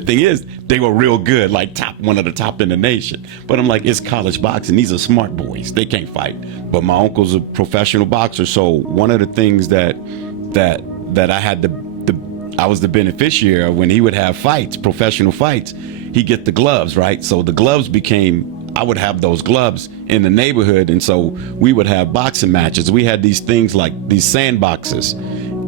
The thing is, they were real good, like one of the top in the nation. But I'm like, it's college boxing. These are smart boys. They can't fight. But my uncle's a professional boxer, so one of the things that I had I was the beneficiary of when he would have fights, professional fights. He get the gloves, right? So the gloves I would have those gloves in the neighborhood, and so we would have boxing matches. We had these things like these sandboxes,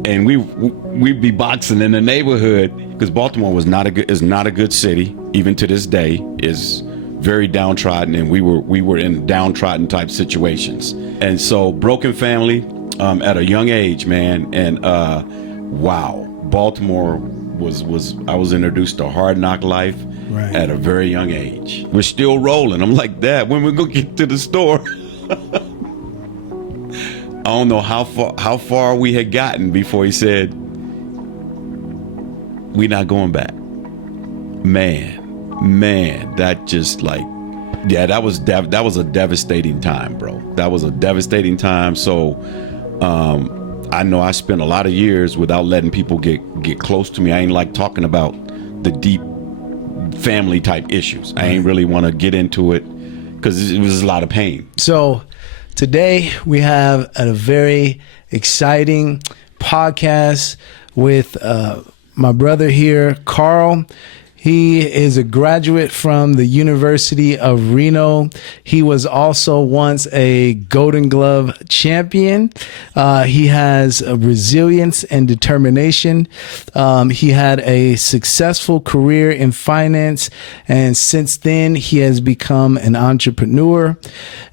and we'd be boxing in the neighborhood because Baltimore is not a good city, even to this day. Is very downtrodden, and we were in downtrodden type situations. And so broken family at a young age, man, and wow, Baltimore I was introduced to hard knock life at a very young age. We're still rolling. I'm like, Dad, when we gonna get to the store? I don't know how far we had gotten before he said, "We not going back." Man, that just like, yeah, that was a devastating time, bro. That was a devastating time. So, I know I spent a lot of years without letting people get close to me. I ain't like talking about the deep family type issues. I ain't really want to get into it because it was a lot of pain. So today we have a very exciting podcast with my brother here, Carl. He is a graduate from the University of Reno. He was also once a Golden Glove champion. He has a resilience and determination. He had a successful career in finance, and since then he has become an entrepreneur.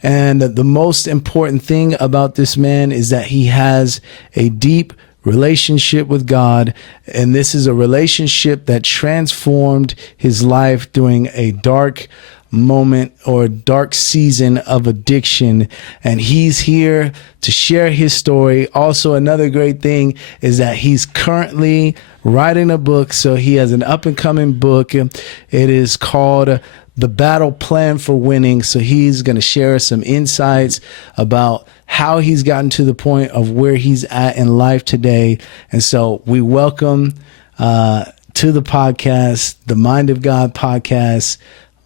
And the most important thing about this man is that he has a deep relationship with God, and this is a relationship that transformed his life during a dark moment or dark season of addiction, and he's here to share his story. Also, another great thing is that he's currently writing a book, so he has an up-and-coming book. It is called The Battle Plan for Winning. So he's going to share some insights about how he's gotten to the point of where he's at in life today. And so we welcome to the podcast, the Mind of God podcast,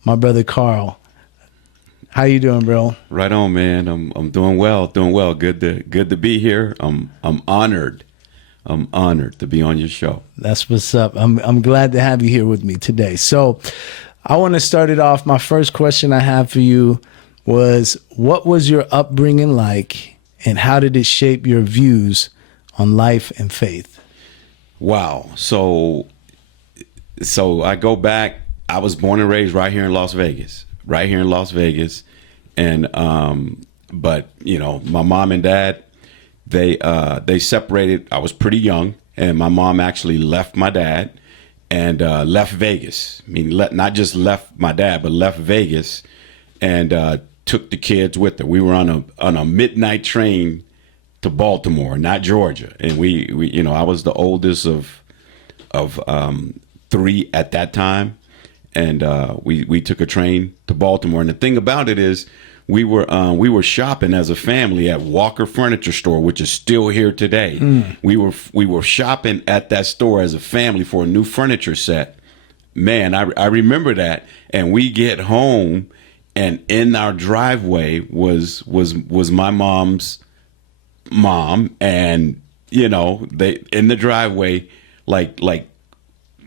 my brother Carl. How you doing, bro? Right on, man. I'm doing well. Good to be here. I'm honored. I'm honored to be on your show. That's what's up. I'm glad to have you here with me today. So I want to start it off. My first question I have for you was, what was your upbringing like, and how did it shape your views on life and faith? Wow. So I go back. I was born and raised right here in Las Vegas. And but you know, my mom and dad, they separated. I was pretty young, and my mom actually left my dad and left Vegas. I mean, not just left my dad, but left Vegas and took the kids with her. We were on a midnight train to Baltimore, not Georgia, and we you know, I was the oldest of three at that time, and we took a train to Baltimore. And the thing about it is, we were shopping as a family at Walker Furniture Store, which is still here today. We were shopping at that store as a family for a new furniture set. Man, I remember that. And we get home, and in our driveway was my mom's mom, and you know, they in the driveway, like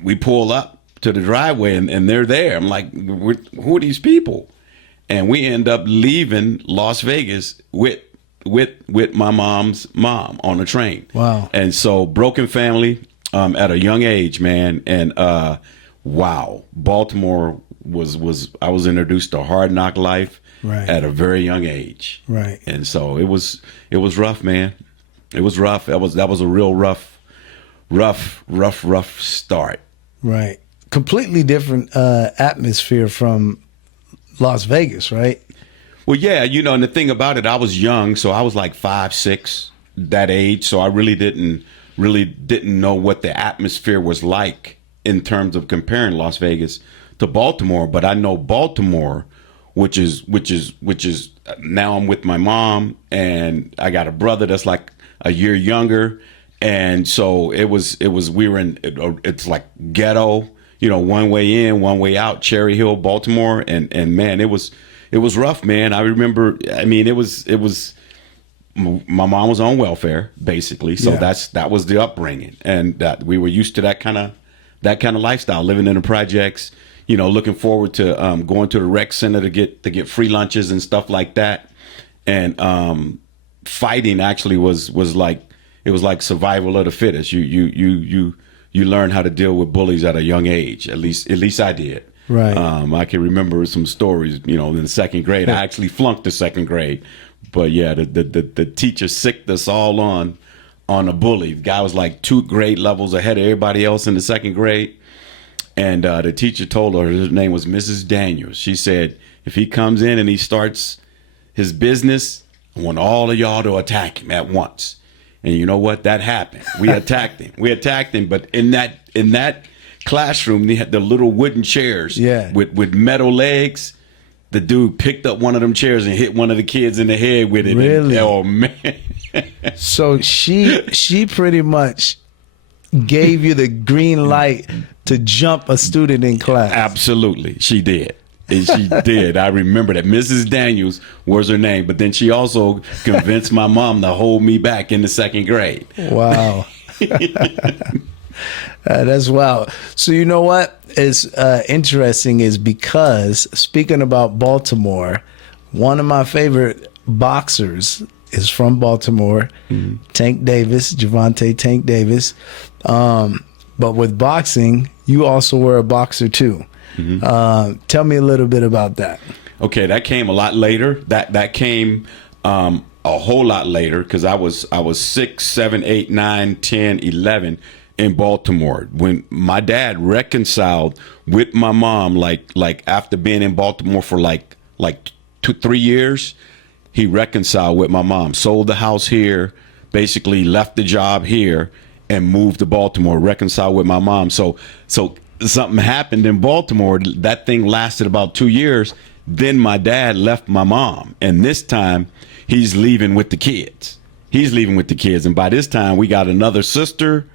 we pull up to the driveway and they're there. I'm like, who are these people? And we end up leaving Las Vegas with my mom's mom on a train. Wow. And so broken family at a young age, man. And wow, Baltimore I was introduced to hard knock life at a very young age. Right. And so it was rough, man. It was rough. That was a real rough start. Right. Completely different atmosphere from Las Vegas, right? Well, yeah, you know, and the thing about it, I was young, so I was like 5, 6, that age. So I really didn't know what the atmosphere was like in terms of comparing Las Vegas to Baltimore. But I know Baltimore, which is now I'm with my mom, and I got a brother that's like a year younger, and so it was we were in, it's like ghetto. one way in, one way out, Cherry Hill, Baltimore, and man, it was rough, man. I remember, I mean, it was my mom was on welfare basically, so Yeah. that was the upbringing, and that we were used to that kind of lifestyle, living in the projects, looking forward to going to the rec center to get free lunches and stuff like that, and fighting actually was like, it was like survival of the fittest. You learn how to deal with bullies at a young age. At least I did. Right. I can remember some stories. In the second grade, I actually flunked the second grade, but yeah, the teacher sicked us all on a bully. The guy was like 2 grade levels ahead of everybody else in the second grade, and the teacher told her, his name was Mrs. Daniels. She said, if he comes in and he starts his business, I want all of y'all to attack him at once. And you know what? That happened. We attacked him. But in that classroom, they had the little wooden chairs, Yeah. with metal legs. The dude picked up one of them chairs and hit one of the kids in the head with it. Really? Oh man. So she pretty much gave you the green light to jump a student in class. Absolutely, she did. And she did. I remember that. Mrs. Daniels was her name, but then she also convinced my mom to hold me back in the second grade. Wow. That's wild. So you know what is interesting is because speaking about Baltimore, one of my favorite boxers is from Baltimore, Tank Davis, Javante Tank Davis. But with boxing, you also were a boxer too. Tell me a little bit about that. Okay, that came a lot later. That came a whole lot later, because I was 6, 7, 8, 9, 10, 11 in Baltimore when my dad reconciled with my mom. Like after being in Baltimore for like 2-3 years, he reconciled with my mom. Sold the house here, basically left the job here, and moved to Baltimore. Reconciled with my mom. So something happened in Baltimore. That thing lasted about 2 years. Then my dad left my mom, and this time he's leaving with the kids. And by this time we got another sister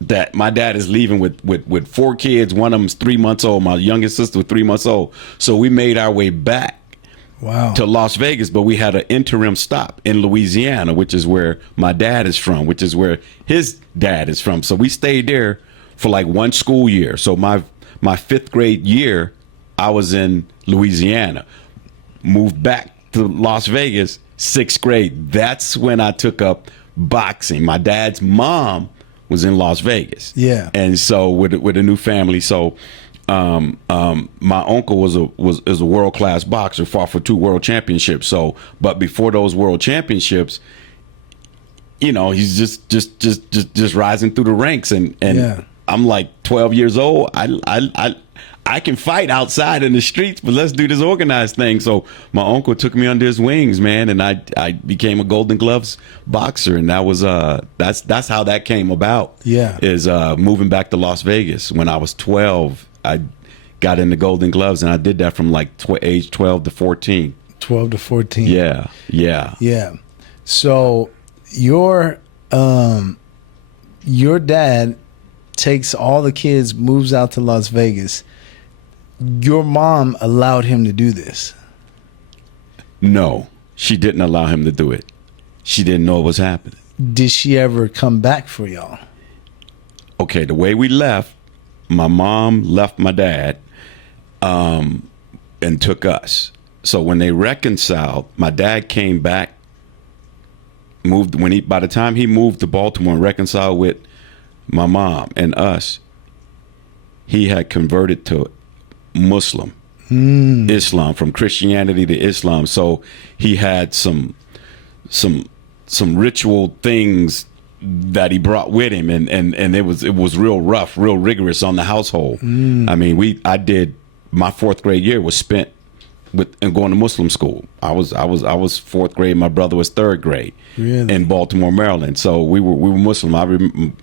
that my dad is leaving with 4 kids. One of them's 3 months old. My youngest sister was 3 months old. So we made our way back Wow. to Las Vegas, but we had an interim stop in Louisiana, which is where my dad is from, which is where his dad is from. So we stayed there for like 1 school year. So my 5th grade year, I was in Louisiana. Moved back to Las Vegas, 6th grade. That's when I took up boxing. My dad's mom was in Las Vegas. Yeah. And so with a new family, so my uncle is a world class boxer, fought for 2 world championships. So, but before those world championships, he's just rising through the ranks, and Yeah. I'm like 12 years old. I can fight outside in the streets, but let's do this organized thing. So my uncle took me under his wings, man, and I became a Golden Gloves boxer, and that was that's how that came about. Yeah. Is moving back to Las Vegas when I was 12. I got into Golden Gloves, and I did that from like age 12 to 14. 12 to 14. Yeah. Yeah. So your dad takes all the kids, moves out to Las Vegas. Your mom allowed him to do this. No, she didn't allow him to do it. She didn't know it was happening. Did she ever come back for y'all? Okay, the way we left, my mom left my dad and took us. So when they reconciled, my dad came back, by the time he moved to Baltimore and reconciled with my mom and us, he had converted to Muslim, Islam, from Christianity to Islam. So he had some ritual things that he brought with him, and it was real rough, real rigorous on the household. I mean, I did my 4th grade year was spent and going to Muslim school. I was 4th grade. My brother was 3rd grade. Really? In Baltimore, Maryland. So we were Muslim. I remember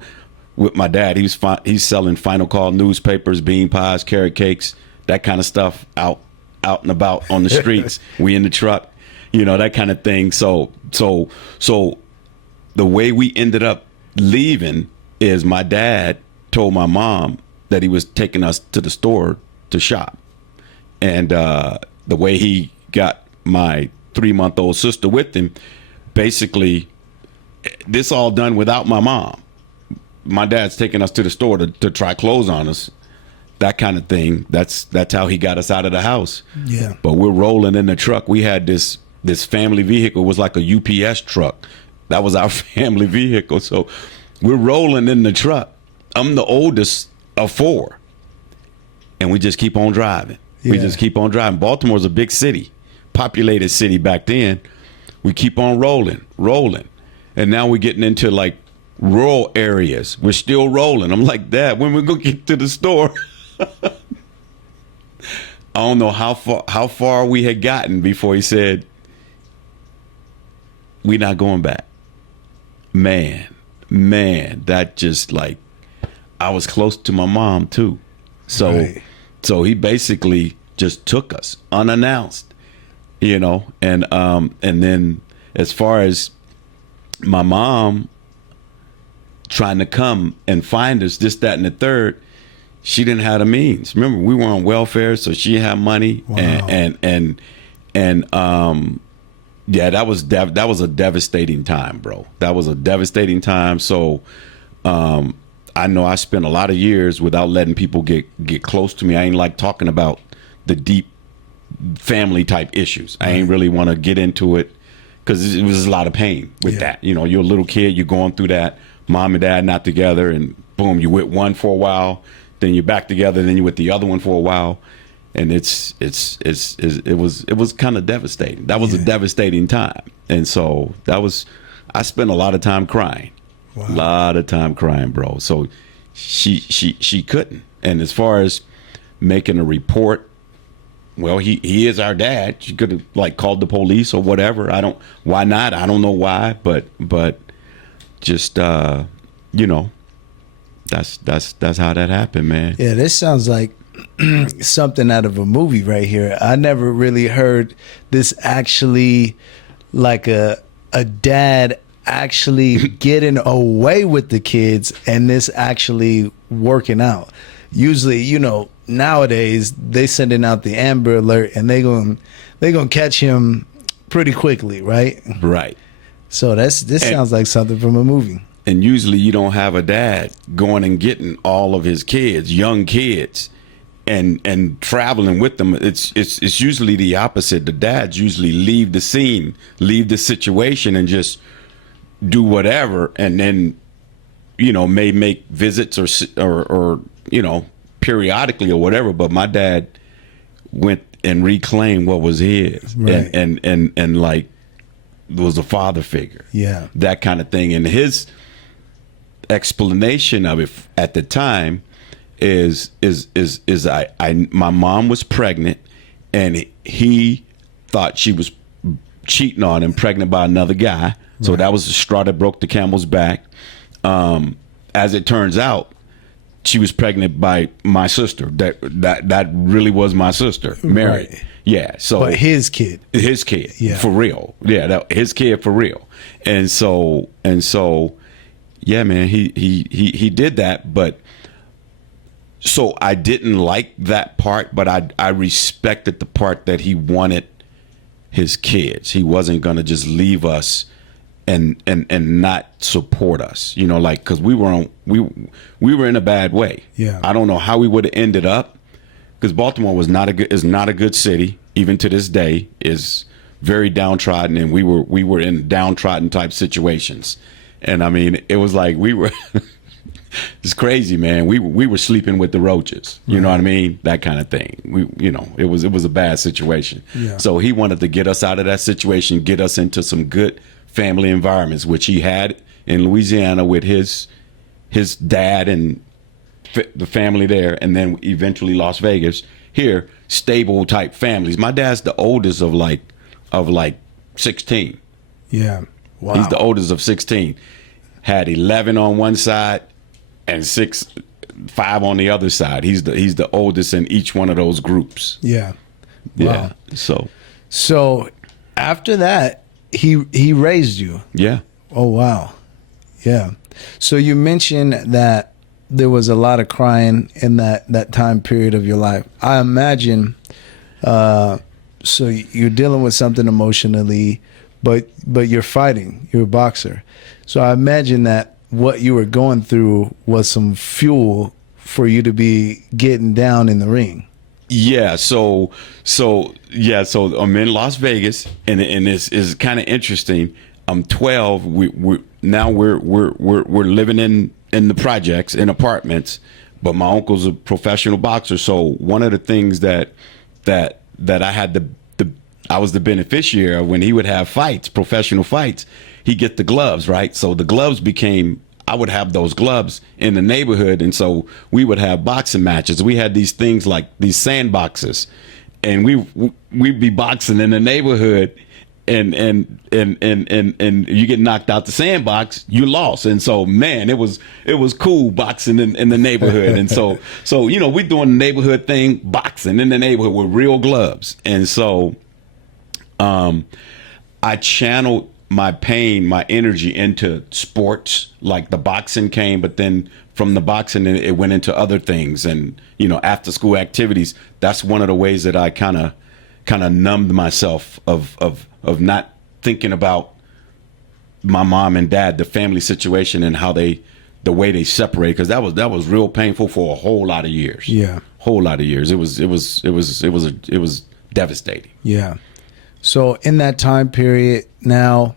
with my dad, he's selling Final Call newspapers, bean pies, carrot cakes, that kind of stuff out and about on the streets. We in the truck, that kind of thing. So the way we ended up leaving is my dad told my mom, that he was taking us to the store to shop. And the way he got my 3-month-old sister with him, basically, this all done without my mom. My dad's taking us to the store to try clothes on us, that kind of thing. That's how he got us out of the house. Yeah. But we're rolling in the truck. We had this family vehicle. It was like a UPS truck. That was our family vehicle. So we're rolling in the truck. I'm the oldest of 4. And we just keep on driving. We Yeah. just keep on driving. Baltimore's a big city, populated city back then. We keep on rolling. And now we're getting into like rural areas. We're still rolling. I'm like, Dad, when we gonna get to the store? I don't know how far we had gotten before he said, we're not going back. Man, that just like, I was close to my mom too. So, Right. so he basically just took us unannounced, you know, and then as far as my mom trying to come and find us, this, that, and the third, she didn't have the means. Remember, we were on welfare, so she had money. Wow. And yeah, that was a devastating time, bro. That was a devastating time. So I know I spent a lot of years without letting people get close to me. I ain't like talking about the deep family type issues. I ain't really want to get into it because it was a lot of pain with that. You know, you're a little kid, you're going through that. Mom and dad not together, and boom, you with one for a while, then you're back together, then you're with the other one for a while, and it was kind of devastating. That was a devastating time, and so I spent a lot of time crying, a lot of time crying, bro. So she couldn't, and as far as making a report, well, he is our dad. She could have like called the police or whatever. Why not? I don't know why, but just you know, that's how that happened, man. Yeah, this sounds like something out of a movie right here. I never really heard this actually, like a dad actually getting away with the kids and this actually working out. Usually, you know, nowadays they sending out the Amber Alert and they gonna catch him pretty quickly, right? Right. So this sounds like something from a movie. And usually you don't have a dad going and getting all of his kids, young kids, and traveling with them. It's usually the opposite. The dads usually leave the scene, leave the situation, and just do whatever, and then, you know, may make visits or you know, periodically or whatever. But my dad went and reclaimed what was his, Right. and like was a father figure, that kind of thing. And his explanation of it at the time is my mom was pregnant and he thought she was cheating on him, pregnant by another guy. So that was the straw that broke the camel's back. As it turns out, she was pregnant by my sister. That really was my sister, Mary. Right. Yeah. So But his kid. Yeah. For real. Yeah, his kid for real. And so yeah, man, he did that, but so I didn't like that part, but I respected the part that he wanted his kids. He wasn't going to just leave us and not support us, you know, like, because we were in a bad way. Yeah. I don't know how we would have ended up, because Baltimore is not a good city, even to this day, is very downtrodden, and we were in downtrodden type situations. And I mean, it was like we were it's crazy, man. We were sleeping with the roaches, you know what I mean? That kind of thing. It was a bad situation. Yeah. So he wanted to get us out of that situation, get us into some good family environments, which he had in Louisiana with his dad and the family there, and then eventually Las Vegas. Here, stable type families. My dad's the oldest of like 16. Yeah. Wow. He's the oldest of 16. Had 11 on one side and 5 on the other side. He's the oldest in each one of those groups. Yeah. Yeah. Wow. So after that, he raised you. Yeah. Oh wow. Yeah. So you mentioned that there was a lot of crying in that time period of your life. I imagine. So you're dealing with something emotionally, but you're fighting. You're a boxer. So I imagine that what you were going through was some fuel for you to be getting down in the ring. Yeah, so I'm in Las Vegas, and this is kind of interesting. I'm 12. We're living in the projects, in apartments, but my uncle's a professional boxer. So one of the things that I had I was the beneficiary of when he would have fights, professional fights, he'd get the gloves, right? So the gloves I would have those gloves in the neighborhood, and so we would have boxing matches. We had these things like these sandboxes, and we'd be boxing in the neighborhood, and you get knocked out the sandbox, you lost. And so, man, it was cool boxing in the neighborhood. And so we're doing the neighborhood thing, boxing in the neighborhood with real gloves. And so I channeled my pain, my energy into sports, like the boxing came, but then from the boxing it went into other things, and after school activities. That's one of the ways that I kind of numbed myself of not thinking about my mom and dad, the family situation, and how the way they separated, because that was real painful for a whole lot of years. Yeah, whole lot of years. It was devastating. Yeah. So in that time period, now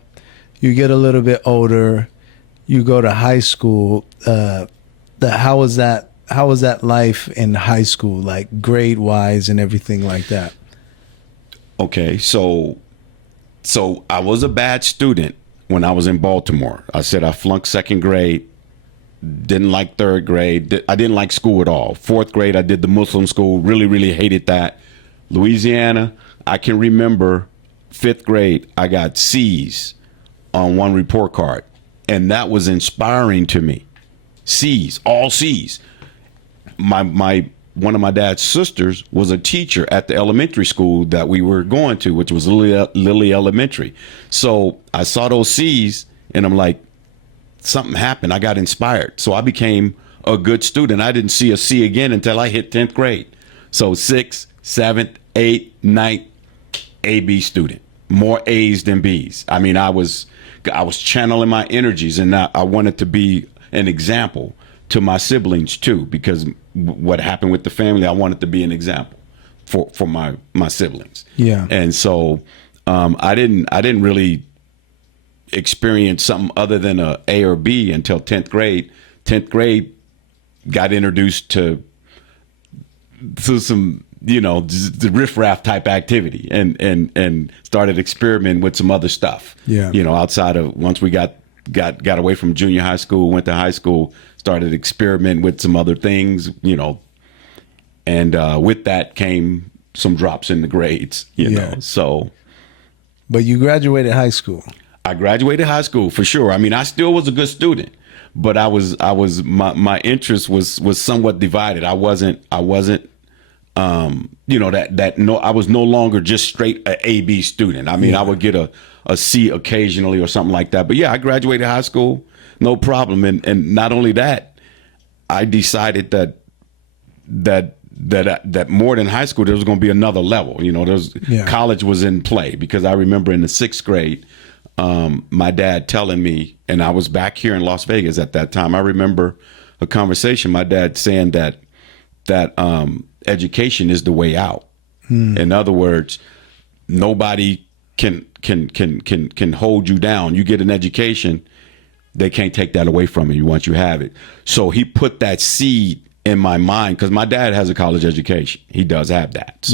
you get a little bit older, you go to high school. How was that life in high school, like grade wise and everything like that? Okay, so I was a bad student when I was in Baltimore. I said I flunked second grade, didn't like third grade. I didn't like school at all. Fourth grade, I did the Muslim school, really, really hated that. Louisiana, I can remember fifth grade, I got C's on one report card, and that was inspiring to me. C's, all C's. One of my dad's sisters was a teacher at the elementary school that we were going to, which was Lilly Elementary. So I saw those C's, and I'm like, something happened. I got inspired. So I became a good student. I didn't see a C again until I hit 10th grade. So 6th, 7th, 8th, 9th, A-B student. More A's than B's. I mean, I was channeling my energies, and I wanted to be an example to my siblings too, because what happened with the family, I wanted to be an example for my siblings. Yeah. And so I didn't really experience something other than a A or B until 10th grade. 10th grade, got introduced to some, the riffraff type activity, and started experimenting with some other stuff. Yeah. Outside of, once we got away from junior high school, went to high school, started experimenting with some other things, and with that came some drops in the grades, you know. So, but you graduated high school. I graduated high school for sure. I mean, I still was a good student, but I was my interest was somewhat divided. I wasn't I was no longer just straight a A-B student. I mean, I would get a C occasionally or something like that. But yeah, I graduated high school, no problem. And not only that, I decided that more than high school, there was going to be another level. College was in play, because I remember in the 6th grade, my dad telling me, and I was back here in Las Vegas at that time. I remember a conversation, my dad saying that education is the way out. In other words, nobody can hold you down. You get an education, they can't take that away from you once you have it. So he put that seed in my mind, because my dad has a college education. He does have that.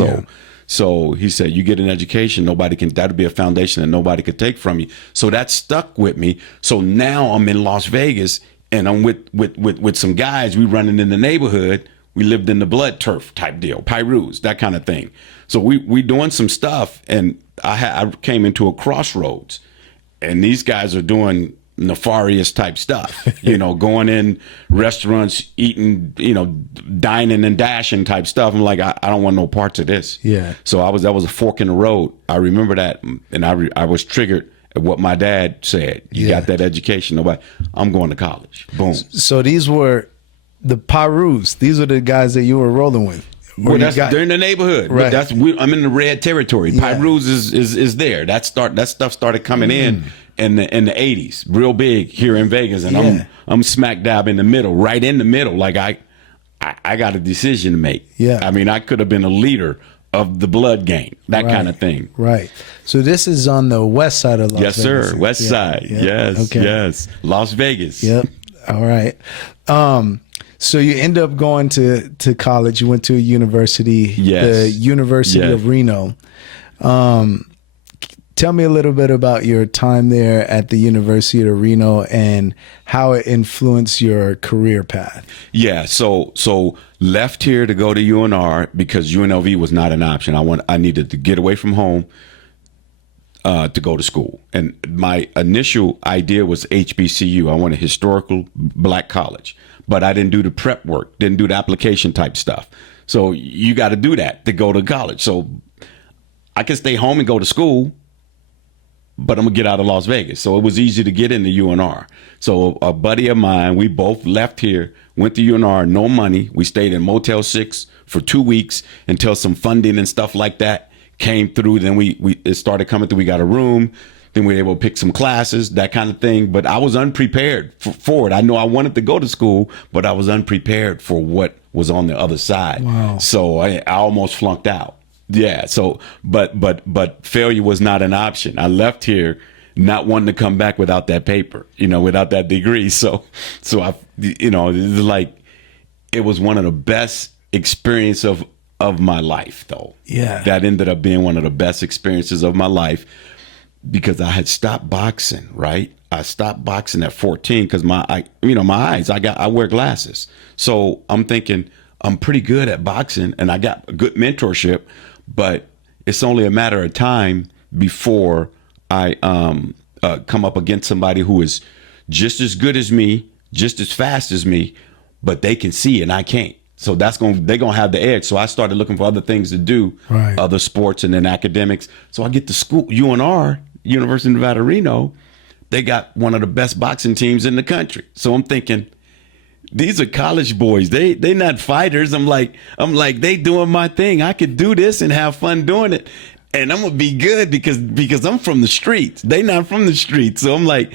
So he said, you get an education, that'll be a foundation that nobody could take from you. So that stuck with me. So now I'm in Las Vegas, and I'm with some guys. We running in the neighborhood. We lived in the blood turf type deal, Pyrus, that kind of thing. So we doing some stuff, and I came into a crossroads, and these guys are doing nefarious type stuff, going in restaurants, eating, dining and dashing type stuff. I'm like, I don't want no parts of this. Yeah. So that was a fork in the road. I remember that, and I was triggered at what my dad said. You got that education, I'm going to college. Boom. So these were the Pyrus. These are the guys that you were rolling with. Well, they're in the neighborhood. Right. But I'm in the red territory. Yeah. Pyrus is there. That stuff started coming in the 80s, real big here in Vegas, and Yeah. I'm smack dab in the middle, right in the middle. Like I got a decision to make. Yeah. I mean, I could have been a leader of the blood gang, that Right. kind of thing. Right. So this is on the west side of Las Yes, Vegas. sir. West Yeah, side. yeah. Yes. Okay. Yes. Las Vegas. Yep. All right. So you end up going to college. You went to a university, Yes. the University Yes. of Reno. Tell me a little bit about your time there at the University of Reno and how it influenced your career path. Yeah, so left here to go to UNR because UNLV was not an option. I needed to get away from home to go to school. And my initial idea was HBCU. I wanted historical black college, but I didn't do the prep work, didn't do the application type stuff. So you got to do that to go to college. So I can stay home and go to school, but I'm gonna get out of Las Vegas. So it was easy to get into UNR. So a buddy of mine, we both left here, went to UNR, no money. We stayed in Motel 6 for 2 weeks until some funding and stuff like that came through. Then it started coming through. We got a room. Then we were able to pick some classes, that kind of thing. But I was unprepared for it. I know I wanted to go to school, but I was unprepared for what was on the other side. Wow. So I almost flunked out. Yeah. So, but failure was not an option. I left here not wanting to come back without that paper, without that degree. So I, it's like, it was one of the best experience of my life, though. Yeah. That ended up being one of the best experiences of my life because I had stopped boxing, right? I stopped boxing at 14 because my eyes, I wear glasses. So I'm thinking I'm pretty good at boxing and I got a good mentorship, but it's only a matter of time before I come up against somebody who is just as good as me, just as fast as me, but they can see and I can't. So they're gonna have the edge. So I started looking for other things to do, Right. other sports and then academics. So I get to school, UNR, University of Nevada, Reno. They got one of the best boxing teams in the country. So I'm thinking, these are college boys. They not fighters. I'm like, they doing my thing. I could do this and have fun doing it. And I'm gonna be good because I'm from the streets. They not from the streets. So I'm like,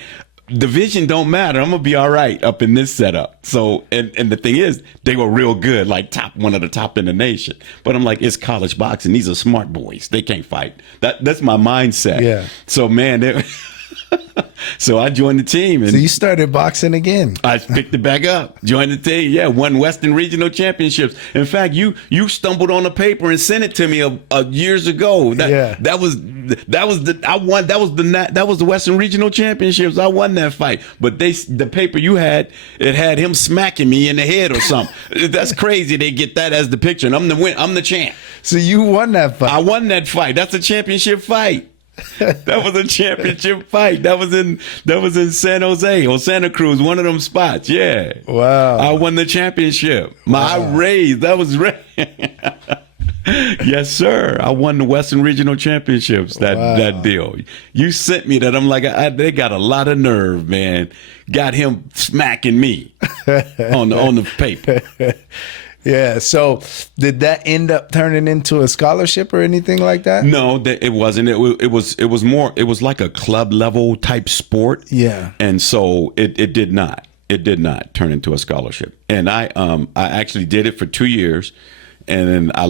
division don't matter. I'm gonna be all right up in this setup. So and the thing is, they were real good, like one of the top in the nation. But I'm like, it's college boxing. These are smart boys. They can't fight. That's my mindset. Yeah. So man, so I joined the team and So you started boxing again. I picked it back up, joined the team. Yeah, won Western Regional Championships. In fact, you stumbled on a paper and sent it to me years ago. That was the Western Regional Championships. I won that fight. But the paper you had, it had him smacking me in the head or something. That's crazy. They get that as the picture, and I'm the champ. So you won that fight. I won that fight. That's a championship fight. That was a championship fight. That was in San Jose or Santa Cruz, one of them spots. Yeah. Wow. I won the championship. I raised. That was Yes, sir. I won the Western Regional Championships. That deal. You sent me that. I'm like, they got a lot of nerve, man. Got him smacking me on the paper. Yeah. So did that end up turning into a scholarship or anything like that? No, it wasn't. It was more. It was like a club level type sport. Yeah. And so it did not. It did not turn into a scholarship. And I actually did it for 2 years, and then I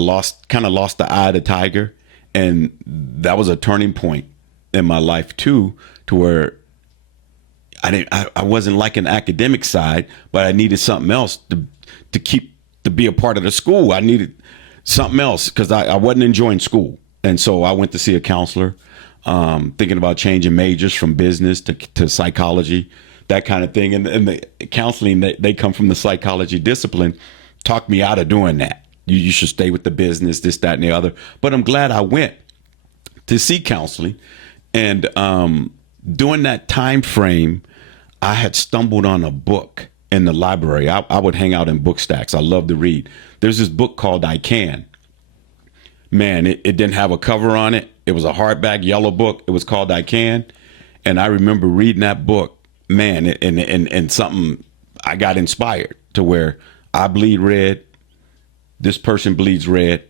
kind of lost the eye of the tiger, and that was a turning point in my life too, to where I wasn't like an academic side, but I needed something else to be a part of the school. I needed something else because I wasn't enjoying school. And so I went to see a counselor, thinking about changing majors from business to psychology, that kind of thing. And the counseling, they come from the psychology discipline, talked me out of doing that. You should stay with the business, this, that, and the other. But I'm glad I went to see counseling. And during that time frame, I had stumbled on a book in the library. I would hang out in book stacks. I love to read. There's this book called I Can. Man, it didn't have a cover on it. It was a hardback yellow book. It was called I Can. And I remember reading that book, man, and something, I got inspired to where I bleed red. This person bleeds red.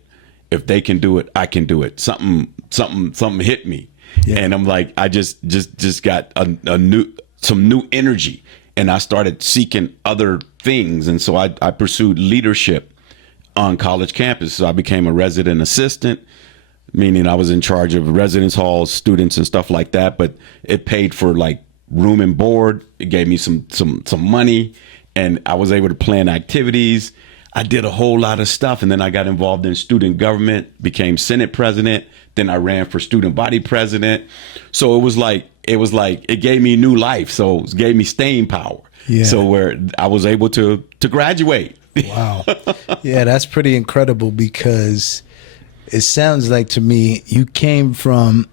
If they can do it, I can do it. Something hit me, and I'm like, I just got some new energy, and I started seeking other things, and so I pursued leadership on college campus. So I became a resident assistant, meaning I was in charge of residence halls, students, and stuff like that. But it paid for like room and board. It gave me some money, and I was able to plan activities. I did a whole lot of stuff, and then I got involved in student government, became Senate president. Then I ran for student body president. So it was like it gave me new life. So it gave me staying power. Yeah. So where I was able to graduate. Wow. Yeah, that's pretty incredible, because it sounds like to me you came from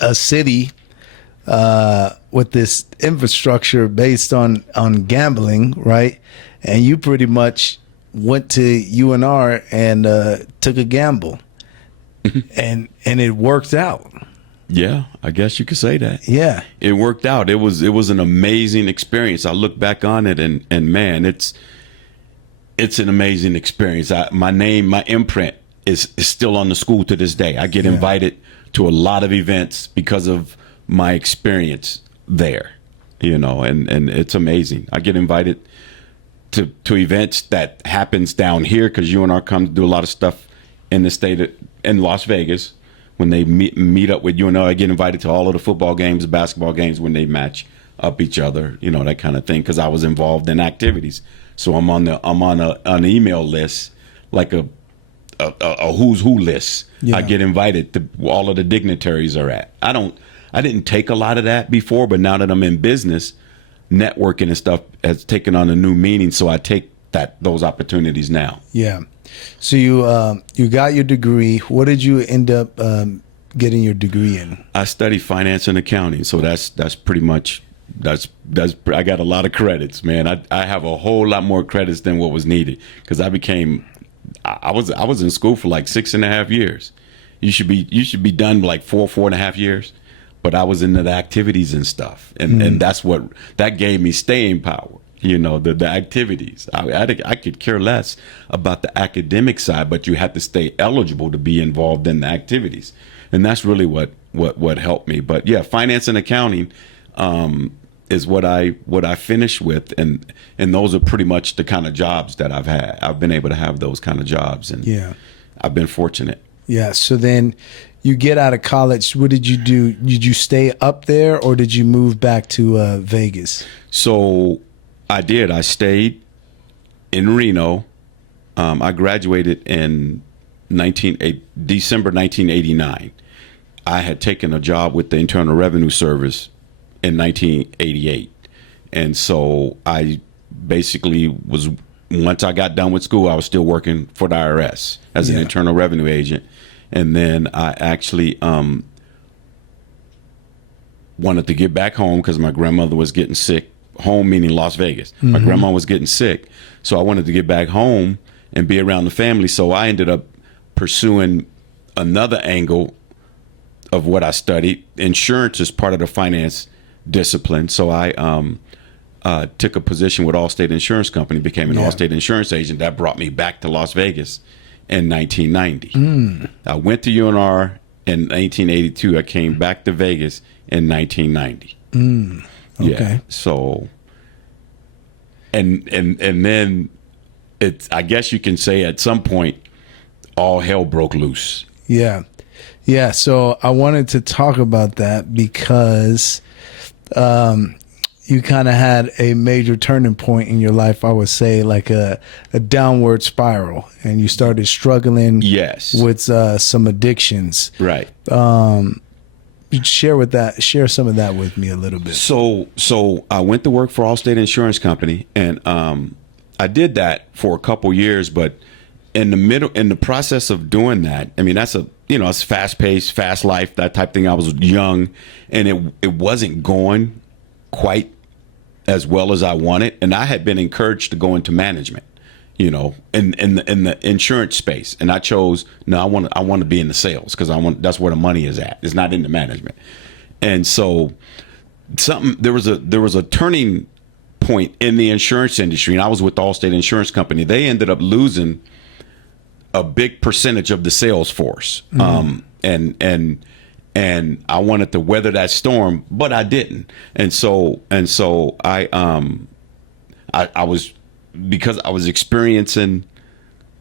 a city with this infrastructure based on gambling, right? And you pretty much went to UNR and took a gamble, and it worked out. Yeah, I guess you could say that. Yeah, it worked out. It was an amazing experience. I look back on it, and man, it's an amazing experience. My name, my imprint is still on the school to this day. I get invited to a lot of events because of my experience there, and it's amazing. I get invited to events that happens down here because UNR comes do a lot of stuff in the state in Las Vegas. When they meet up with UNR, I get invited to all of the football games, basketball games when they match up each other, that kind of thing. Because I was involved in activities, so I'm on an email list, like a who's who list. Yeah. I get invited to all of the dignitaries are at. I didn't take a lot of that before, but now that I'm in business, networking and stuff has taken on a new meaning. So I take those opportunities now. Yeah. So you got your degree. What did you end up getting your degree in? I studied finance and accounting. So that's pretty much I got a lot of credits, man. I have a whole lot more credits than what was needed because I was in school for like 6.5 years. You should be done like 4.5 years. But I was into the activities and stuff, and that's what that gave me staying power. The activities. I could care less about the academic side, but you had to stay eligible to be involved in the activities, and that's really what helped me. But yeah, finance and accounting is what I finished with, and those are pretty much the kind of jobs that I've had. I've been able to have those kind of jobs, and I've been fortunate. Yeah. So then you get out of college. What did you do? Did you stay up there, or did you move back to Vegas? So I did. I stayed in Reno. I graduated in December 1989. I had taken a job with the Internal Revenue Service in 1988. And so I basically was, once I got done with school, I was still working for the IRS as an Internal Revenue agent. And then I actually wanted to get back home because my grandmother was getting sick. Home meaning Las Vegas. My grandma was getting sick. So I wanted to get back home and be around the family. So I ended up pursuing another angle of what I studied. Insurance is part of the finance discipline. So I took a position with Allstate Insurance Company, became an Allstate insurance agent. That brought me back to Las Vegas in 1990. I went to UNR in 1982. I came back to Vegas in 1990. Okay. Yeah. So, and then I guess you can say at some point, all hell broke loose. Yeah. Yeah. So I wanted to talk about that because you kind of had a major turning point in your life, I would say, like a downward spiral, and you started struggling with some addictions. Right. Share some of that with me a little bit. So I went to work for Allstate Insurance Company, and I did that for a couple years, but in the process of doing that, I mean, it's fast paced, fast life, that type of thing. I was young, and it wasn't going quite as well as I wanted, and I had been encouraged to go into management, in the insurance space, and I chose no. I want to be in the sales because that's where the money is at. It's not in the management, and so there was a turning point in the insurance industry, and I was with Allstate Insurance Company. They ended up losing a big percentage of the sales force. And I wanted to weather that storm, but I didn't. And so I was, because I was experiencing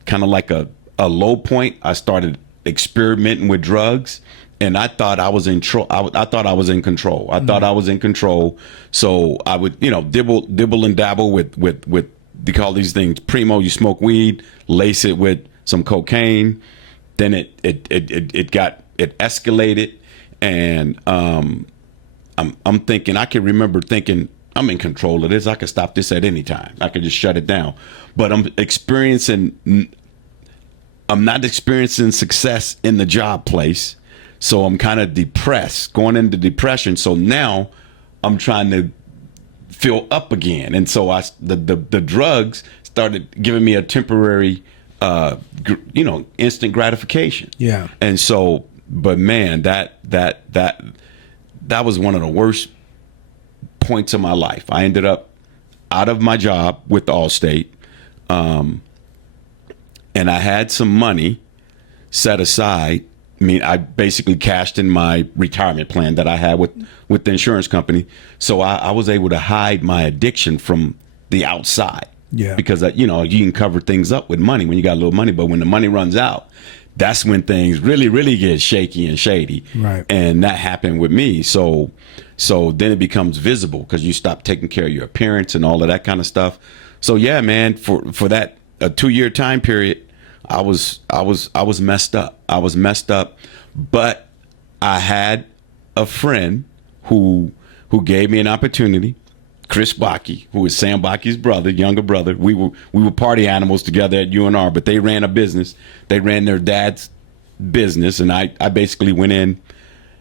kind of like a low point, I started experimenting with drugs, and I thought I was in I thought I was in control. I thought I was in control. So I would, dibble and dabble with they call these things primo. You smoke weed, lace it with some cocaine, then it escalated, and I'm thinking, I can remember thinking, I'm in control of this. I could stop this at any time. I could just shut it down. But I'm not experiencing success in the job place. So I'm kind of depressed, going into depression. So now I'm trying to feel up again. And so the drugs started giving me a temporary, instant gratification. Yeah. And so, but man, that was one of the worst points of my life. I ended up out of my job with Allstate, and I had some money set aside. I mean, I basically cashed in my retirement plan that I had with the insurance company. So I was able to hide my addiction from the outside. Yeah. Because, you can cover things up with money when you got a little money. But when the money runs out, that's when things really, really get shaky and shady. Right. And that happened with me. So then it becomes visible because you stop taking care of your appearance and all of that kind of stuff. So, yeah, man, for that a 2-year time period, I was messed up. I was messed up, but I had a friend who gave me an opportunity. Chris Bakke, who is Sam Bakke's brother, younger brother. We were party animals together at UNR, but they ran a business. They ran their dad's business, and I basically went in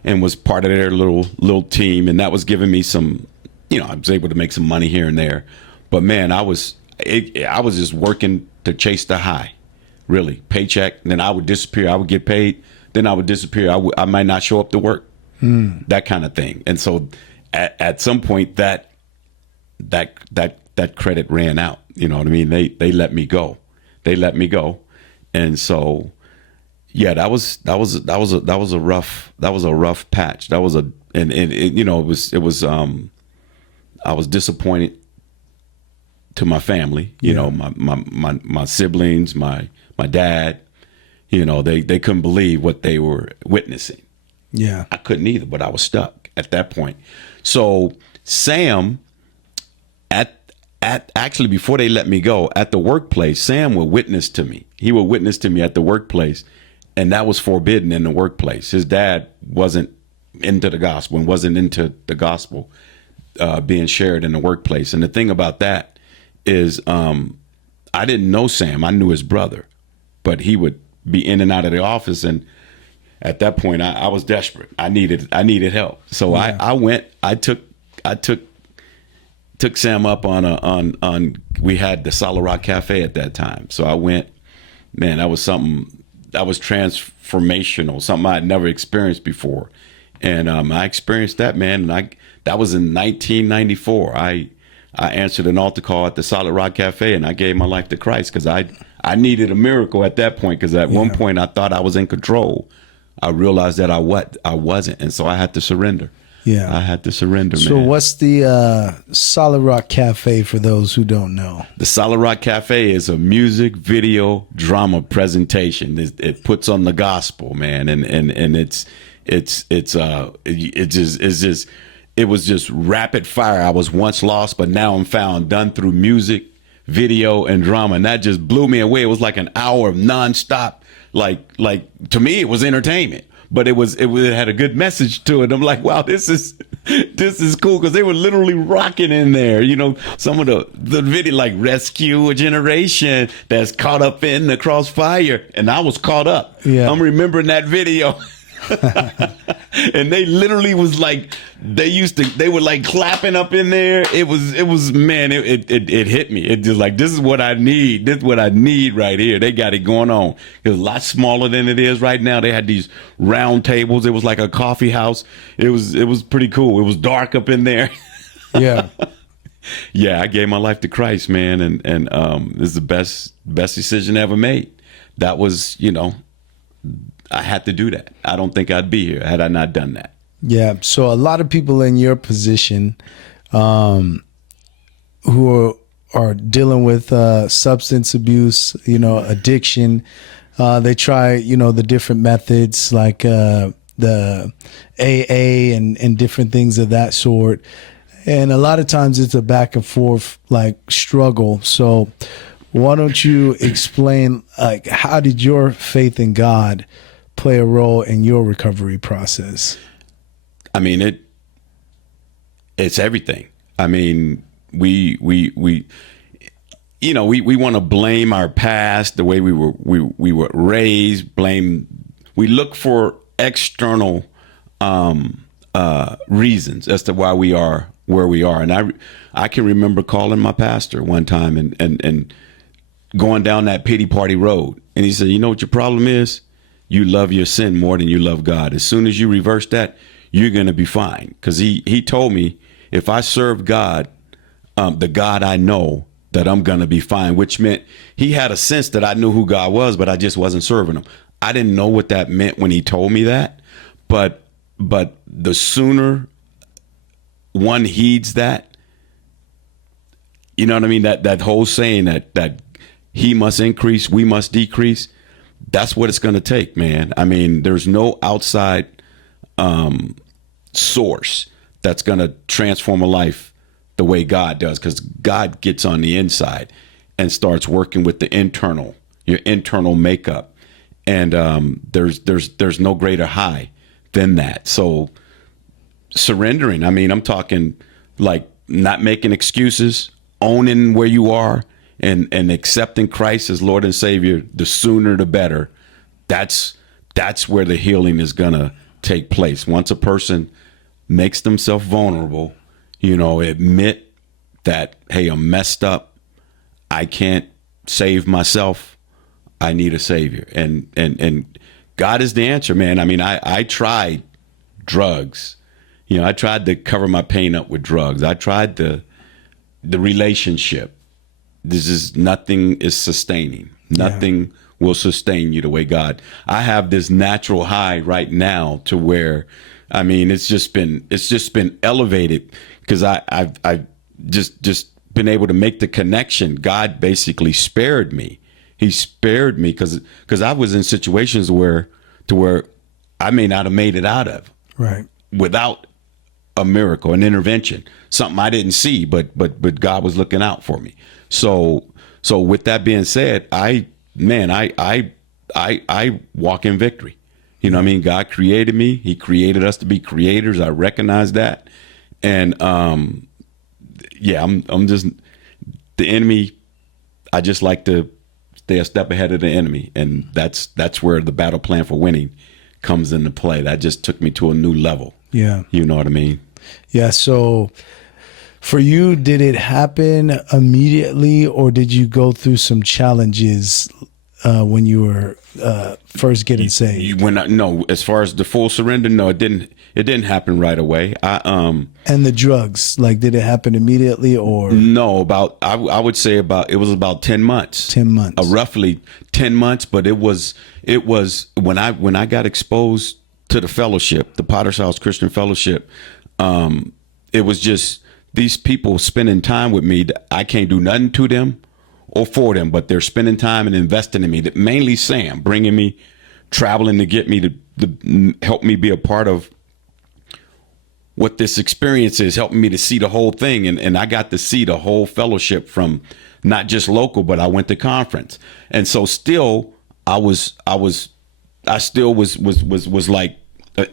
and was part of their little team, and that was giving me some, I was able to make some money here and there. But man, I was just working to chase the high. Really, paycheck, and then I would disappear. I would get paid, then I would disappear. I might not show up to work, that kind of thing. And so, at some point, that credit ran out. You know what I mean? They let me go. And so, yeah, that was a rough patch. It was I was disappointed to my family. My siblings, my dad, they couldn't believe what they were witnessing. Yeah. I couldn't either, but I was stuck at that point. So Sam, actually before they let me go at the workplace, Sam would witness to me. He would witness to me at the workplace, and that was forbidden in the workplace. His dad wasn't into the gospel and wasn't into the gospel being shared in the workplace. And the thing about that is, I didn't know Sam. I knew his brother, but he would be in and out of the office, and at that point, I was desperate. I needed help. So yeah. I took Sam up on we had the Solid Rock Cafe at that time. So I went, man, that was something that was transformational, something I had never experienced before. And I experienced that, man, and that was in 1994. I answered an altar call at the Solid Rock Cafe, and I gave my life to Christ because I needed a miracle at that point, because at one point I thought I was in control. I realized that I wasn't, and so I had to surrender. Yeah, I had to surrender, man. So what's the Solid Rock Cafe for those who don't know? The Solid Rock Cafe is a music video drama presentation. It puts on the gospel, man, and it was just rapid fire. I was once lost, but now I'm found, done through music, video, and drama, and that just blew me away. It was like an hour of nonstop. Like to me, it was entertainment, but it had a good message to it. I'm like, wow, this is cool, because they were literally rocking in there. Some of the video, like Rescue a Generation that's caught up in the crossfire, and I was caught up. Yeah. I'm remembering that video. And they literally was like, they were like clapping up in there. It was man, it hit me. It just like, this is what I need. This is what I need right here. They got it going on. It was a lot smaller than it is right now. They had these round tables. It was like a coffee house. It was pretty cool. It was dark up in there. Yeah. Yeah, I gave my life to Christ, man, and this is the best decision I ever made. That was, I had to do that. I don't think I'd be here had I not done that. Yeah. So a lot of people in your position, who are dealing with substance abuse, addiction, they try, the different methods like the AA and different things of that sort. And a lot of times it's a back and forth like struggle. So why don't you explain, like, how did your faith in God play a role in your recovery process? I mean, it's everything. I mean, we want to blame our past, the way we were raised, we look for external reasons as to why we are where we are. And I can remember calling my pastor one time and going down that pity party road. And he said, you know what your problem is? You love your sin more than you love God. As soon as you reverse that, you're going to be fine. Because he told me if I serve God, the God I know, that I'm going to be fine, which meant he had a sense that I knew who God was, but I just wasn't serving him. I didn't know what that meant when he told me that. But the sooner one heeds that, you know what I mean? That whole saying that he must increase, we must decrease. That's what it's going to take, man. I mean, there's no outside source that's going to transform a life the way God does, because God gets on the inside and starts working with your internal makeup. And there's no greater high than that. So surrendering, I mean, I'm talking like not making excuses, owning where you are, and accepting Christ as Lord and Savior, the sooner the better. That's where the healing is gonna take place. Once a person makes themselves vulnerable, admit that, hey, I'm messed up, I can't save myself, I need a Savior. And God is the answer, man. I mean, I tried drugs. I tried to cover my pain up with drugs. I tried the relationship. Nothing is sustaining. Nothing will sustain you the way God. I have this natural high right now to where, I mean, it's just been elevated because I've just been able to make the connection. God basically spared me. He spared me because I was in situations where I may not have made it out of, right, without a miracle, an intervention, something I didn't see, but God was looking out for me. So with that being said, I walk in victory. You know what I mean? God created me. He created us to be creators. I recognize that. And I'm just the enemy. I just like to stay a step ahead of the enemy. And that's where the battle plan for winning comes into play. That just took me to a new level. Yeah. You know what I mean? Yeah. So for you, did it happen immediately, or did you go through some challenges when you were first getting saved? No, as far as the full surrender, no, it didn't happen right away. And the drugs, like, did it happen immediately, or? No, I would say it was about 10 months. 10 months. Roughly 10 months, but it was when I got exposed to the fellowship, the Potter's House Christian Fellowship, it was just these people spending time with me. I can't do nothing to them or for them, but they're spending time and investing in me. Mainly Sam, bringing me, traveling to get me to help me be a part of what this experience is, helping me to see the whole thing. And I got to see the whole fellowship from not just local, but I went to conference. And so still I still was like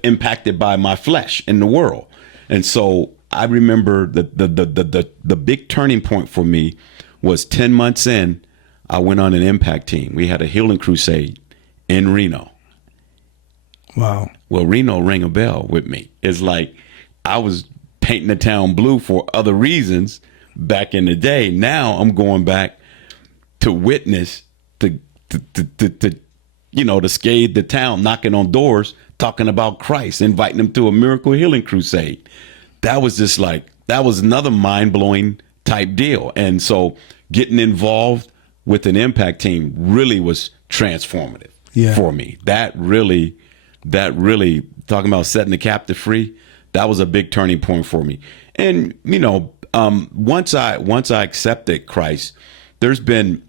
impacted by my flesh in the world. And so I remember the big turning point for me was 10 months in. I went on an impact team. We had a healing crusade in Reno. Wow. Well, Reno rang a bell with me. It's like I was painting the town blue for other reasons back in the day. Now I'm going back to witness to scathe the town, knocking on doors, talking about Christ, inviting them to a miracle healing crusade. That was another mind-blowing type deal. And so getting involved with an impact team really was transformative for me. That really talking about setting the captive free, that was a big turning point for me. And, once I accepted Christ, there's been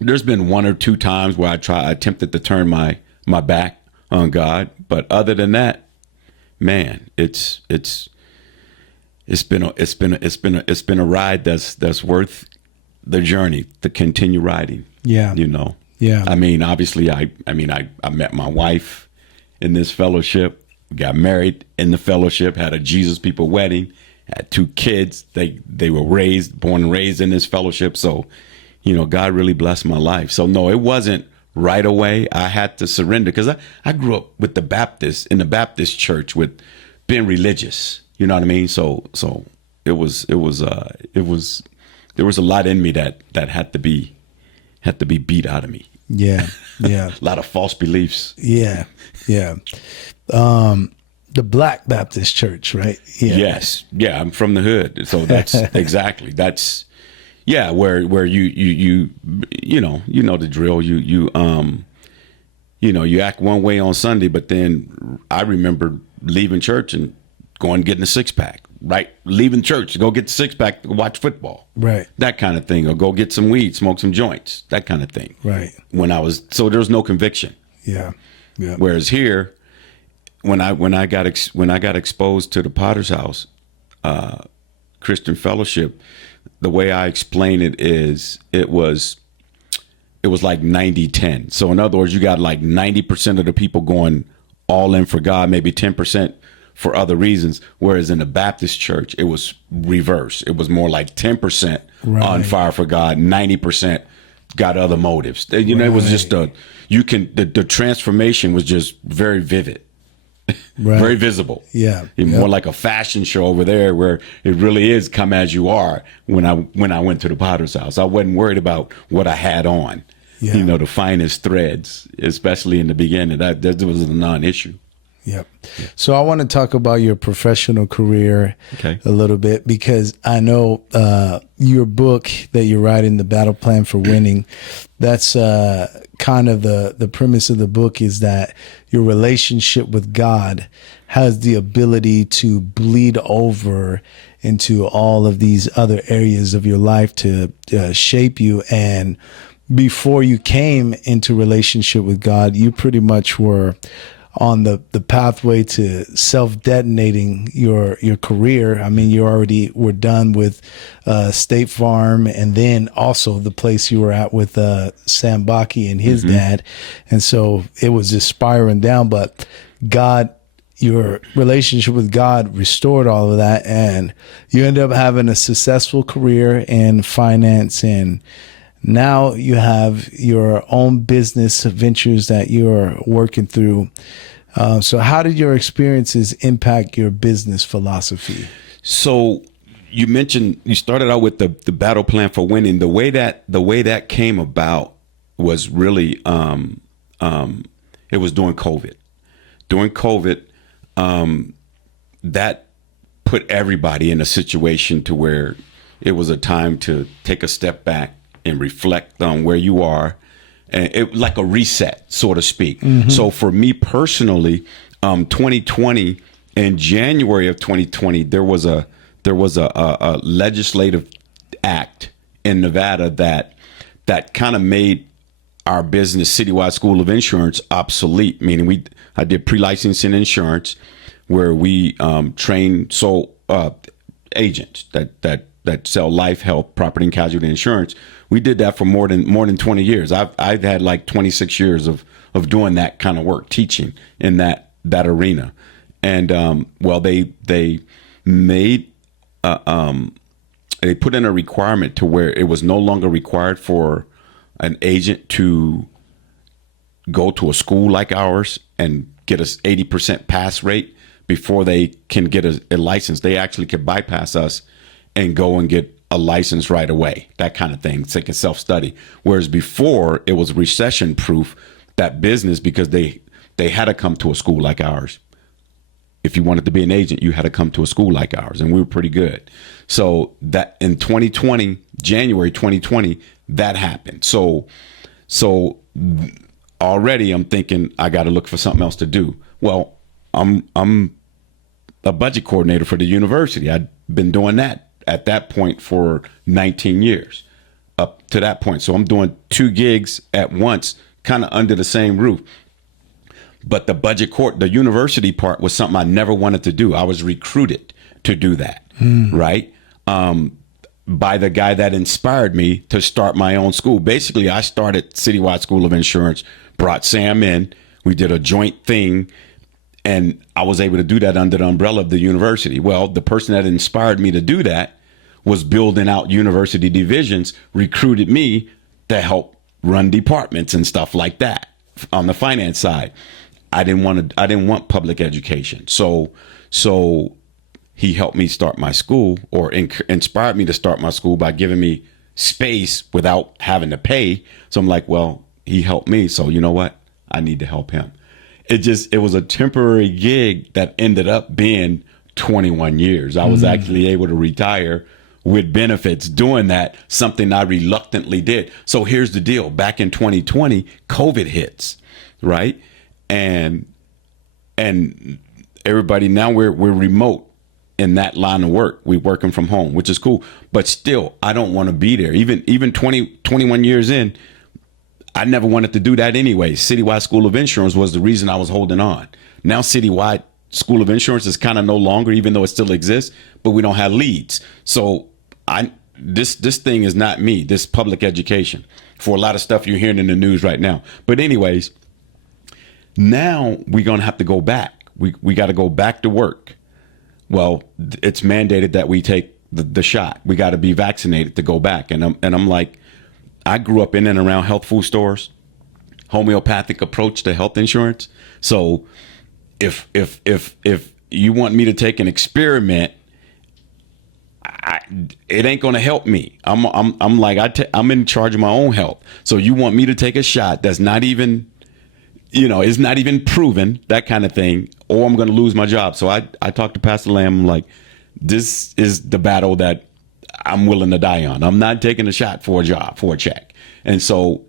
one or two times where I attempted to turn my back on God. But other than that, man, it's been a ride that's worth the journey to continue riding. Yeah. Yeah. I mean, obviously I met my wife in this fellowship, got married in the fellowship, had a Jesus People wedding, had 2 kids. They were born and raised in this fellowship. So, God really blessed my life. So no, it wasn't right away. I had to surrender because I grew up with in the Baptist church with being religious. You know what I mean? So there was a lot in me that had to be beat out of me. Yeah. Yeah. A lot of false beliefs. Yeah. Yeah. The Black Baptist Church, right? Yeah. Yes. Yeah. I'm from the hood. So that's exactly. That's where you know the drill. You act one way on Sunday, but then I remember leaving church and going and getting a 6-pack, right? Leaving church to go get the 6-pack to watch football. Right. That kind of thing. Or go get some weed, smoke some joints, that kind of thing. Right. So there was no conviction. Yeah. Yeah. Whereas here, when I got exposed to the Potter's House Christian Fellowship, the way I explain it is it was like 90-10. So in other words, you got like 90% of the people going all in for God, maybe 10% for other reasons. Whereas in the Baptist church, it was reverse. It was more like 10% on fire for God, 90% got other motives. It was just the transformation was just very vivid. Very visible. Yeah. More like a fashion show over there where it really is come as you are. When I went to the Potter's House, I wasn't worried about what I had on. Yeah. The finest threads, especially in the beginning, that was a non-issue. Yep. So I want to talk about your professional career a little bit, because I know your book that you're writing, The Battle Plan for Winning, that's kind of the premise of the book is that your relationship with God has the ability to bleed over into all of these other areas of your life to shape you. And before you came into relationship with God, you pretty much were on the pathway to self-detonating your career. I mean, you already were done with State Farm, and then also the place you were at with Sam Bakke and his dad. And so it was just spiraling down, but your relationship with God restored all of that, and you ended up having a successful career in finance, and now you have your own business ventures that you're working through. So how did your experiences impact your business philosophy? So you started out with the battle plan for winning. The way that came about was really, it was during COVID. During COVID, that put everybody in a situation to where it was a time to take a step back and reflect on where you are, and it like a reset, so to speak. So for me personally, 2020, in January of 2020, there was a legislative act in Nevada that kind of made our business, Citywide School of Insurance, obsolete. Meaning I did pre-licensing insurance, where we train agents that sell life, health, property, and casualty insurance. We did that for more than 20 years. I've had like 26 years of doing that kind of work, teaching in that arena. And they made they put in a requirement to where it was no longer required for an agent to go to a school like ours and get a 80% pass rate before they can get a license. They actually could bypass us and go and get a license right away, that kind of thing. So they can self-study. Whereas before, it was recession-proof, that business, because they had to come to a school like ours. if you wanted to be an agent, you had to come to a school like ours, and we were pretty good. So that in 2020, January 2020, that happened. So already I'm thinking I got to look for something else to do. Well, I'm a budget coordinator for the university. I'd been doing that at that point for 19 years up to that point. So I'm doing 2 gigs at once, kind of under the same roof. But the university part was something I never wanted to do. I was recruited to do that, right? By the guy that inspired me to start my own school. Basically, I started Citywide School of Insurance, brought Sam in. We did a joint thing, and I was able to do that under the umbrella of the university. Well, the person that inspired me to do that was building out university divisions, recruited me to help run departments and stuff like that on the finance side. I didn't want public education. So he helped me start my school, or inspired me to start my school by giving me space without having to pay. So I'm like, well, he helped me. So you know what? I need to help him. It was a temporary gig that ended up being 21 years. I was actually able to retire with benefits doing that, something I reluctantly did. So here's the deal. Back in 2020, COVID hits, right? And everybody, now we're remote in that line of work. We're working from home, which is cool. But still, I don't want to be there. Even 21 years in, I never wanted to do that anyway. Citywide School of Insurance was the reason I was holding on. Now Citywide School of Insurance is kind of no longer, even though it still exists, but we don't have leads. So this thing is not me, this public education, for a lot of stuff you're hearing in the news right now. But anyways, now we're going to have to go back. We got to go back to work. Well, it's mandated that we take the shot. We got to be vaccinated to go back. And I'm like, I grew up in and around health food stores, homeopathic approach to health insurance. So if you want me to take an experiment, it ain't going to help me. I'm like, I'm in charge of my own health. So you want me to take a shot that's not even, it's not even proven, that kind of thing, or I'm going to lose my job. So I talked to Pastor Lamb. I'm like, this is the battle that I'm willing to die on. I'm not taking a shot for a job, for a check. And so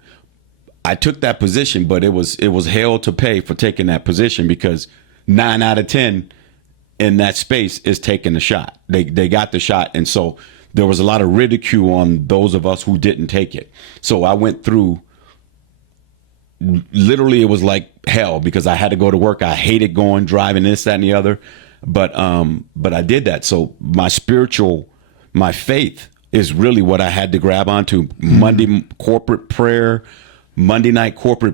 I took that position, but it was hell to pay for taking that position, because 9 out of 10 in that space is taking the shot. They got the shot. And so there was a lot of ridicule on those of us who didn't take it. So I went through, literally it was like hell, because I had to go to work. I hated going, driving, this, that, and the other. But I did that. So my faith is really what I had to grab onto. Monday night corporate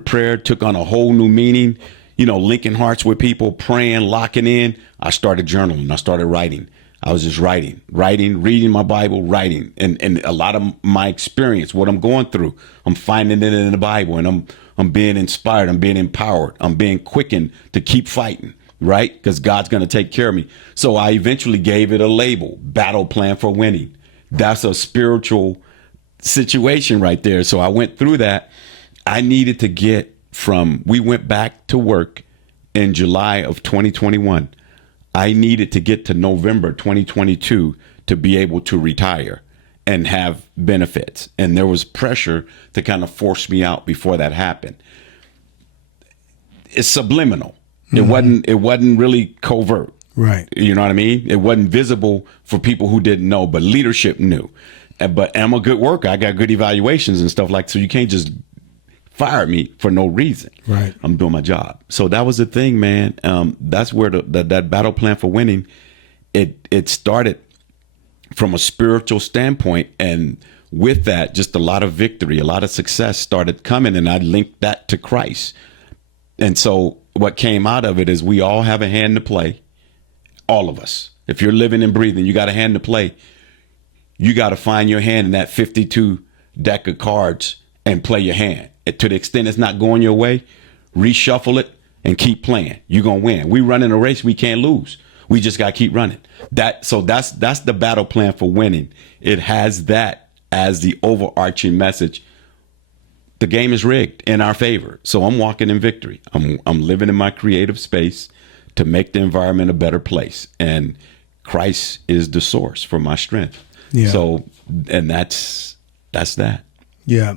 prayer took on a whole new meaning. Linking hearts with people, praying, locking in. I started journaling. I started writing. I was just writing, reading my Bible, writing. And a lot of my experience, what I'm going through, I'm finding it in the Bible, and I'm being inspired. I'm being empowered. I'm being quickened to keep fighting, right? Because God's going to take care of me. So I eventually gave it a label, Battle Plan for Winning. That's a spiritual situation right there. So I went through that. I needed to we went back to work in July of 2021. I needed to get to November 2022 to be able to retire and have benefits. And there was pressure to kind of force me out before that happened. It's subliminal. Mm-hmm. It wasn't really covert. Right. You know what I mean? It wasn't visible for people who didn't know, but leadership knew. But I'm a good worker. I got good evaluations and stuff like that. So you can't just fire me for no reason. Right. I'm doing my job. So that was the thing, man. That's where that battle plan for winning, it started from a spiritual standpoint. And with that, just a lot of victory, a lot of success started coming. And I linked that to Christ. And so what came out of it is we all have a hand to play. All of us. If you're living and breathing, you got a hand to play. You got to find your hand in that 52 deck of cards and play your hand. To the extent it's not going your way, reshuffle it and keep playing. You're going to win. We run in a race we can't lose. We just got to keep running. That's the battle plan for winning. It has that as the overarching message. The game is rigged in our favor. So I'm walking in victory. I'm living in my creative space, to make the environment a better place. And Christ is the source for my strength. Yeah. So, and that's that. Yeah.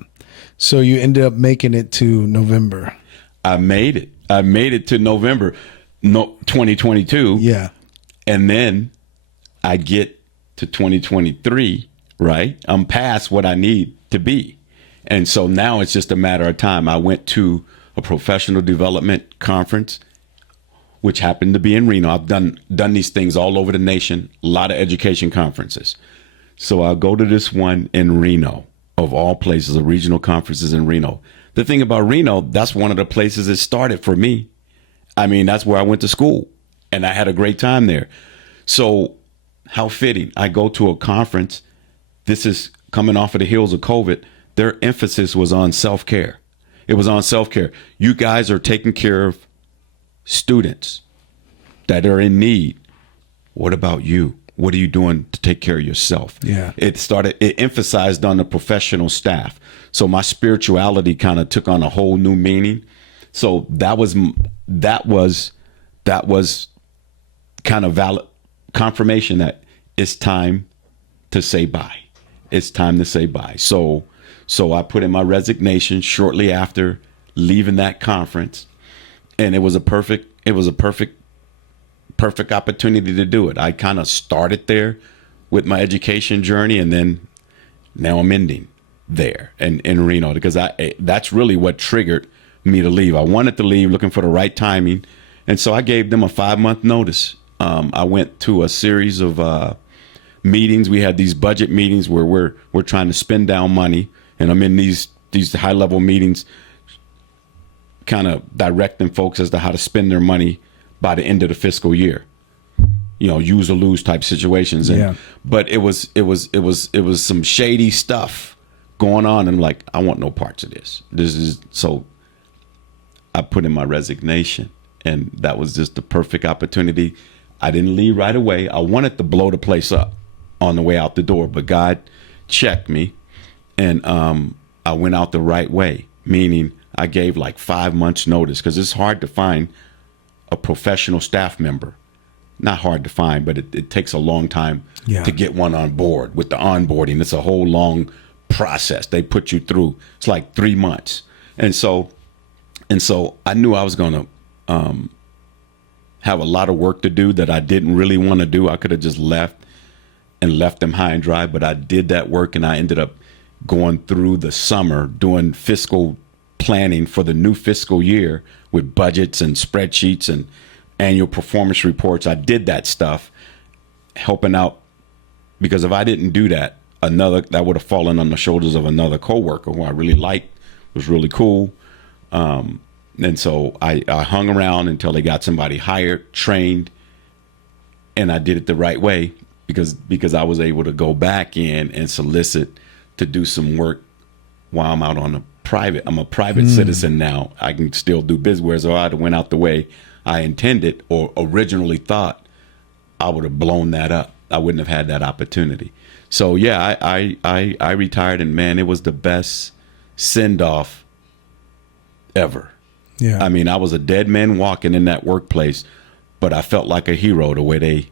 So you ended up making it to November. I made it. I made it to November, 2022. Yeah. And then I get to 2023, right? I'm past what I need to be. And so now it's just a matter of time. I went to a professional development conference, which happened to be in Reno. I've done these things all over the nation, a lot of education conferences. So I'll go to this one in Reno, of all places, the regional conferences in Reno. The thing about Reno, that's one of the places it started for me. I mean, that's where I went to school, and I had a great time there. So how fitting. I go to a conference. This is coming off of the heels of COVID. Their emphasis was on self-care. It was on self-care. You guys are taking care of students that are in need. What about you? What are you doing to take care of yourself? Yeah. It emphasized on the professional staff. So my spirituality kind of took on a whole new meaning. So that was kind of valid confirmation that it's time to say bye. It's time to say bye. So I put in my resignation shortly after leaving that conference, and it was a perfect opportunity to do it. I kind of started there with my education journey, and then now I'm ending there in Reno, because that's really what triggered me to leave. I wanted to leave, looking for the right timing, and so I gave them a 5-month notice. I went to a series of meetings. We had these budget meetings where we're trying to spend down money, and I'm in these high level meetings, kind of directing folks as to how to spend their money by the end of the fiscal year. You know, use or lose type situations. And, yeah. But it was some shady stuff going on, and like, I want no parts of this. So I put in my resignation, and that was just the perfect opportunity. I didn't leave right away. I wanted to blow the place up on the way out the door, but God checked me, and I went out the right way, meaning I gave like 5 months notice, because it's hard to find a professional staff member. Not hard to find, but it takes a long time to get one on board. With the onboarding, it's a whole long process they put you through. It's like 3 months. And so I knew I was going to have a lot of work to do that I didn't really want to do. I could have just left them high and dry, but I did that work, and I ended up going through the summer doing fiscal planning for the new fiscal year with budgets and spreadsheets and annual performance reports. I did that stuff, helping out, because if I didn't do that, that would have fallen on the shoulders of another coworker who I really liked, was really cool. And so I hung around until they got somebody hired, trained, and I did it the right way, because I was able to go back in and solicit to do some work while I'm out on I'm a private citizen now. I can still do business, whereas if I had went out the way I intended or originally thought, I would have blown that up. I wouldn't have had that opportunity. So yeah, I retired, and man, it was the best send off ever. Yeah. I mean, I was a dead man walking in that workplace, but I felt like a hero the way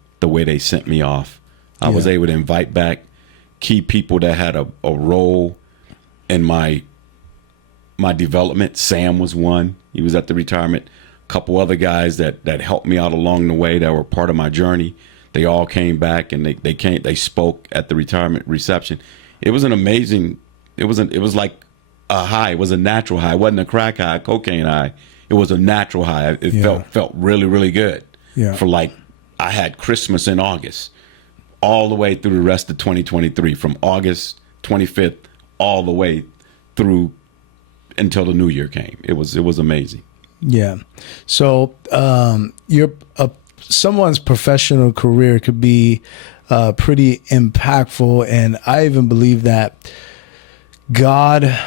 they sent me off. I was able to invite back key people that had a role in my development. Sam was one. He was at the retirement. A couple other guys that helped me out along the way that were part of my journey. They all came back, and they spoke at the retirement reception. It was an amazing, it was like a high. It was a natural high. It wasn't a crack high, a cocaine high. It was a natural high. It felt really, really good. Yeah. For like, I had Christmas in August, all the way through the rest of 2023, from August 25th all the way through until the new year came. It was amazing. Yeah. So someone's professional career could be pretty impactful, and I even believe that God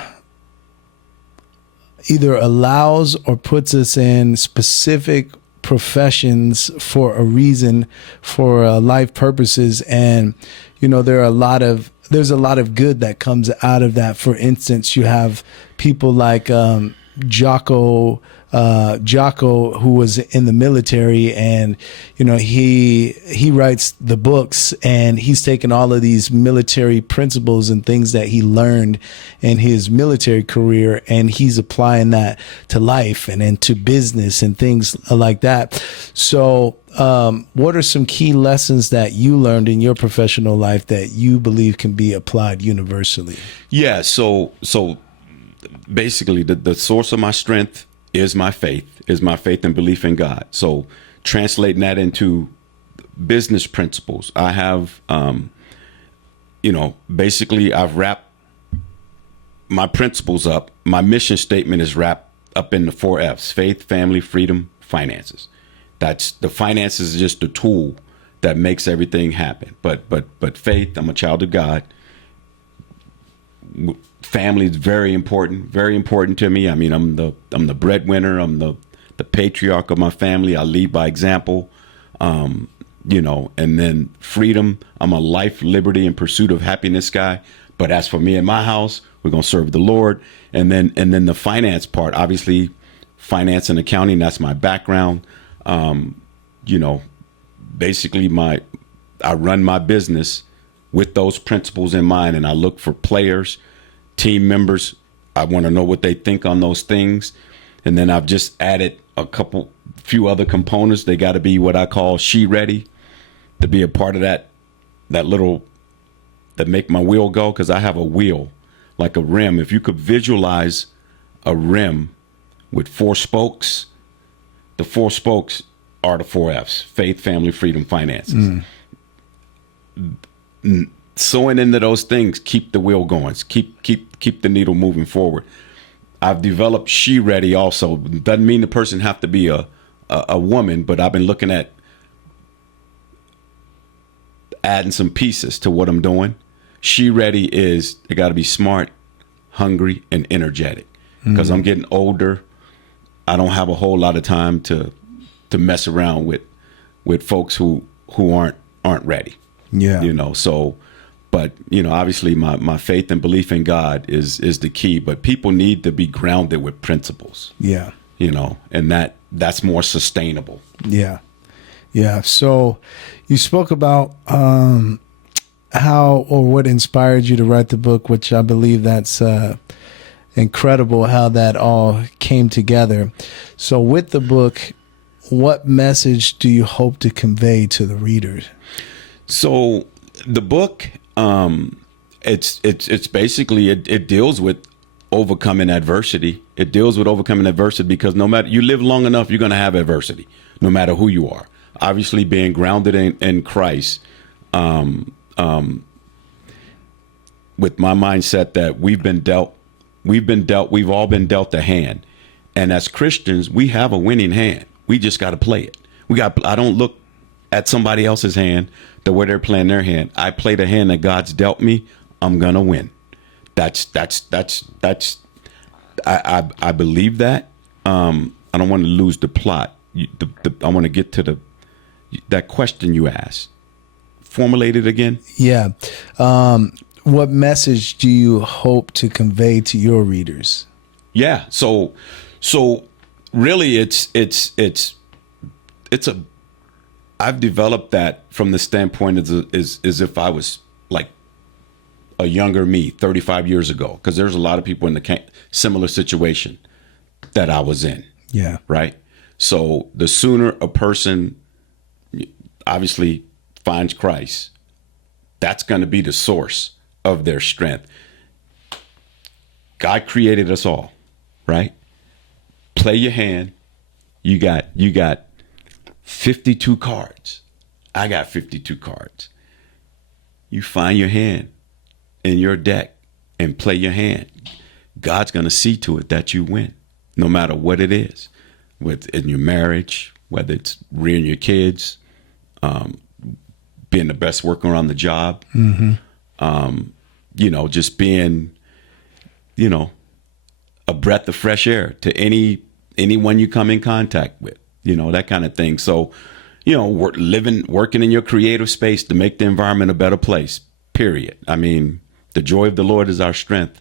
either allows or puts us in specific professions for a reason, for life purposes, and there's a lot of good that comes out of that. For instance, you have people like Jocko Jocko, who was in the military, and he writes the books, and he's taken all of these military principles and things that he learned in his military career, and he's applying that to life and into business and things like that. So what are some key lessons that you learned in your professional life that you believe can be applied universally? Yeah. So basically the source of my strength is my faith and belief in God. So translating that into business principles, I have, basically I've wrapped my principles up. My mission statement is wrapped up in the 4 F's: faith, family, freedom, finances. That's the finances is just the tool that makes everything happen. But faith, I'm a child of God. Family is very important to me. I mean, I'm the breadwinner. I'm the patriarch of my family. I lead by example. And then freedom. I'm a life, liberty, and pursuit of happiness guy. But as for me and my house, we're gonna serve the Lord. And then the finance part, obviously, finance and accounting. That's my background. Basically, I run my business with those principles in mind, and I look for players, team members. I want to know what they think on those things. And then I've just added few other components. They got to be what I call she ready to be a part of that make my wheel go. Cause I have a wheel, like a rim. If you could visualize a rim with 4 spokes, the 4 spokes are the 4 F's: faith, family, freedom, finances. Sewing into those things, keep the wheel going, keep the needle moving forward. I've developed she ready also. Doesn't mean the person have to be a woman, but I've been looking at adding some pieces to what I'm doing. She ready is they got to be smart, hungry, and energetic. Because I'm getting older, I don't have a whole lot of time to mess around with folks who aren't ready. Yeah. So, but obviously my faith and belief in God is the key, but people need to be grounded with principles. Yeah. And that's more sustainable. Yeah. Yeah. So you spoke about how or what inspired you to write the book, which I believe that's incredible how that all came together. So with the book, what message do you hope to convey to the readers? So the book, it's basically, it deals with overcoming adversity. It deals with overcoming adversity because no matter, you live long enough, you're going to have adversity, no matter who you are. Obviously, being grounded in Christ, with my mindset that we've all been dealt a hand. And as Christians, we have a winning hand. We just got to play it. I don't look at somebody else's hand the way they're playing their hand. I play the hand that God's dealt me. I'm going to win. I believe that. I don't want to lose the plot. I want to get to that question you asked. Formulate it again. Yeah. What message do you hope to convey to your readers? Yeah. So really I've developed that from the standpoint as if I was like a younger me 35 years ago, because there's a lot of people in the similar situation that I was in. Yeah. Right. So the sooner a person obviously finds Christ, that's going to be the source of their strength. God created us all, right? Play your hand. You got 52 cards. I got 52 cards. You find your hand in your deck and play your hand. God's going to see to it that you win, no matter what it is, in your marriage, whether it's rearing your kids, being the best worker on the job, just being, a breath of fresh air to anyone you come in contact with, that kind of thing. So, working in your creative space to make the environment a better place, period. I mean, the joy of the Lord is our strength.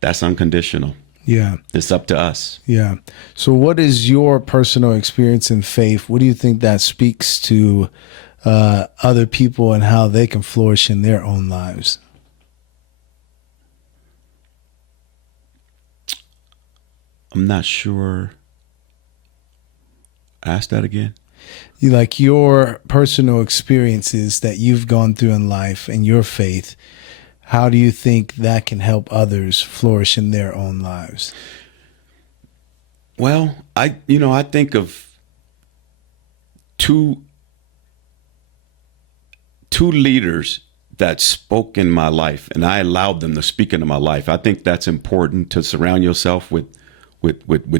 That's unconditional. Yeah. It's up to us. Yeah. So, what is your personal experience in faith? What do you think that speaks to other people and how they can flourish in their own lives? I'm not sure. Ask that again. You like your personal experiences that you've gone through in life and your faith. How do you think that can help others flourish in their own lives? Well, I think of two leaders that spoke in my life, and I allowed them to speak into my life. I think that's important, to surround yourself with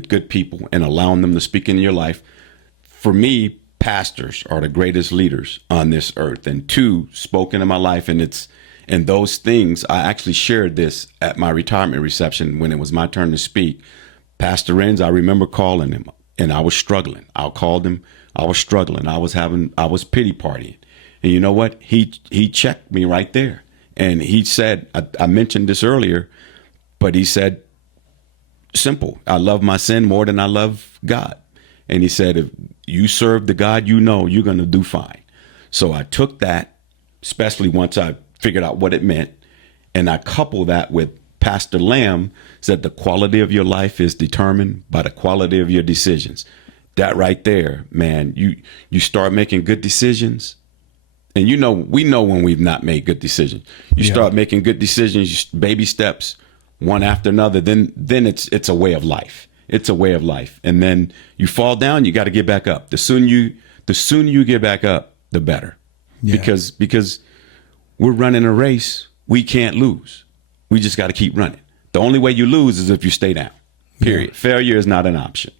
good people and allowing them to speak into your life. For me, pastors are the greatest leaders on this earth, and two spoke into my life, and those things, I actually shared this at my retirement reception when it was my turn to speak. Pastor Renz, I remember calling him, and I was struggling. I called him. I was struggling. I was pity partying. And you know what? He checked me right there. And he said, I mentioned this earlier, but he said, simple, I love my sin more than I love God. And he said, if you serve the God you know, you're going to do fine. So I took that, especially once I figured out what it meant, and I coupled that with Pastor Lamb said the quality of your life is determined by the quality of your decisions. That right there, man, you start making good decisions. And we know when we've not made good decisions. You start making good decisions, baby steps, one after another. Then it's a way of life. It's a way of life. And then you fall down, you got to get back up. The sooner you get back up, the better. Yeah. Because we're running a race, we can't lose. We just got to keep running. The only way you lose is if you stay down. Period. Yeah. Failure is not an option.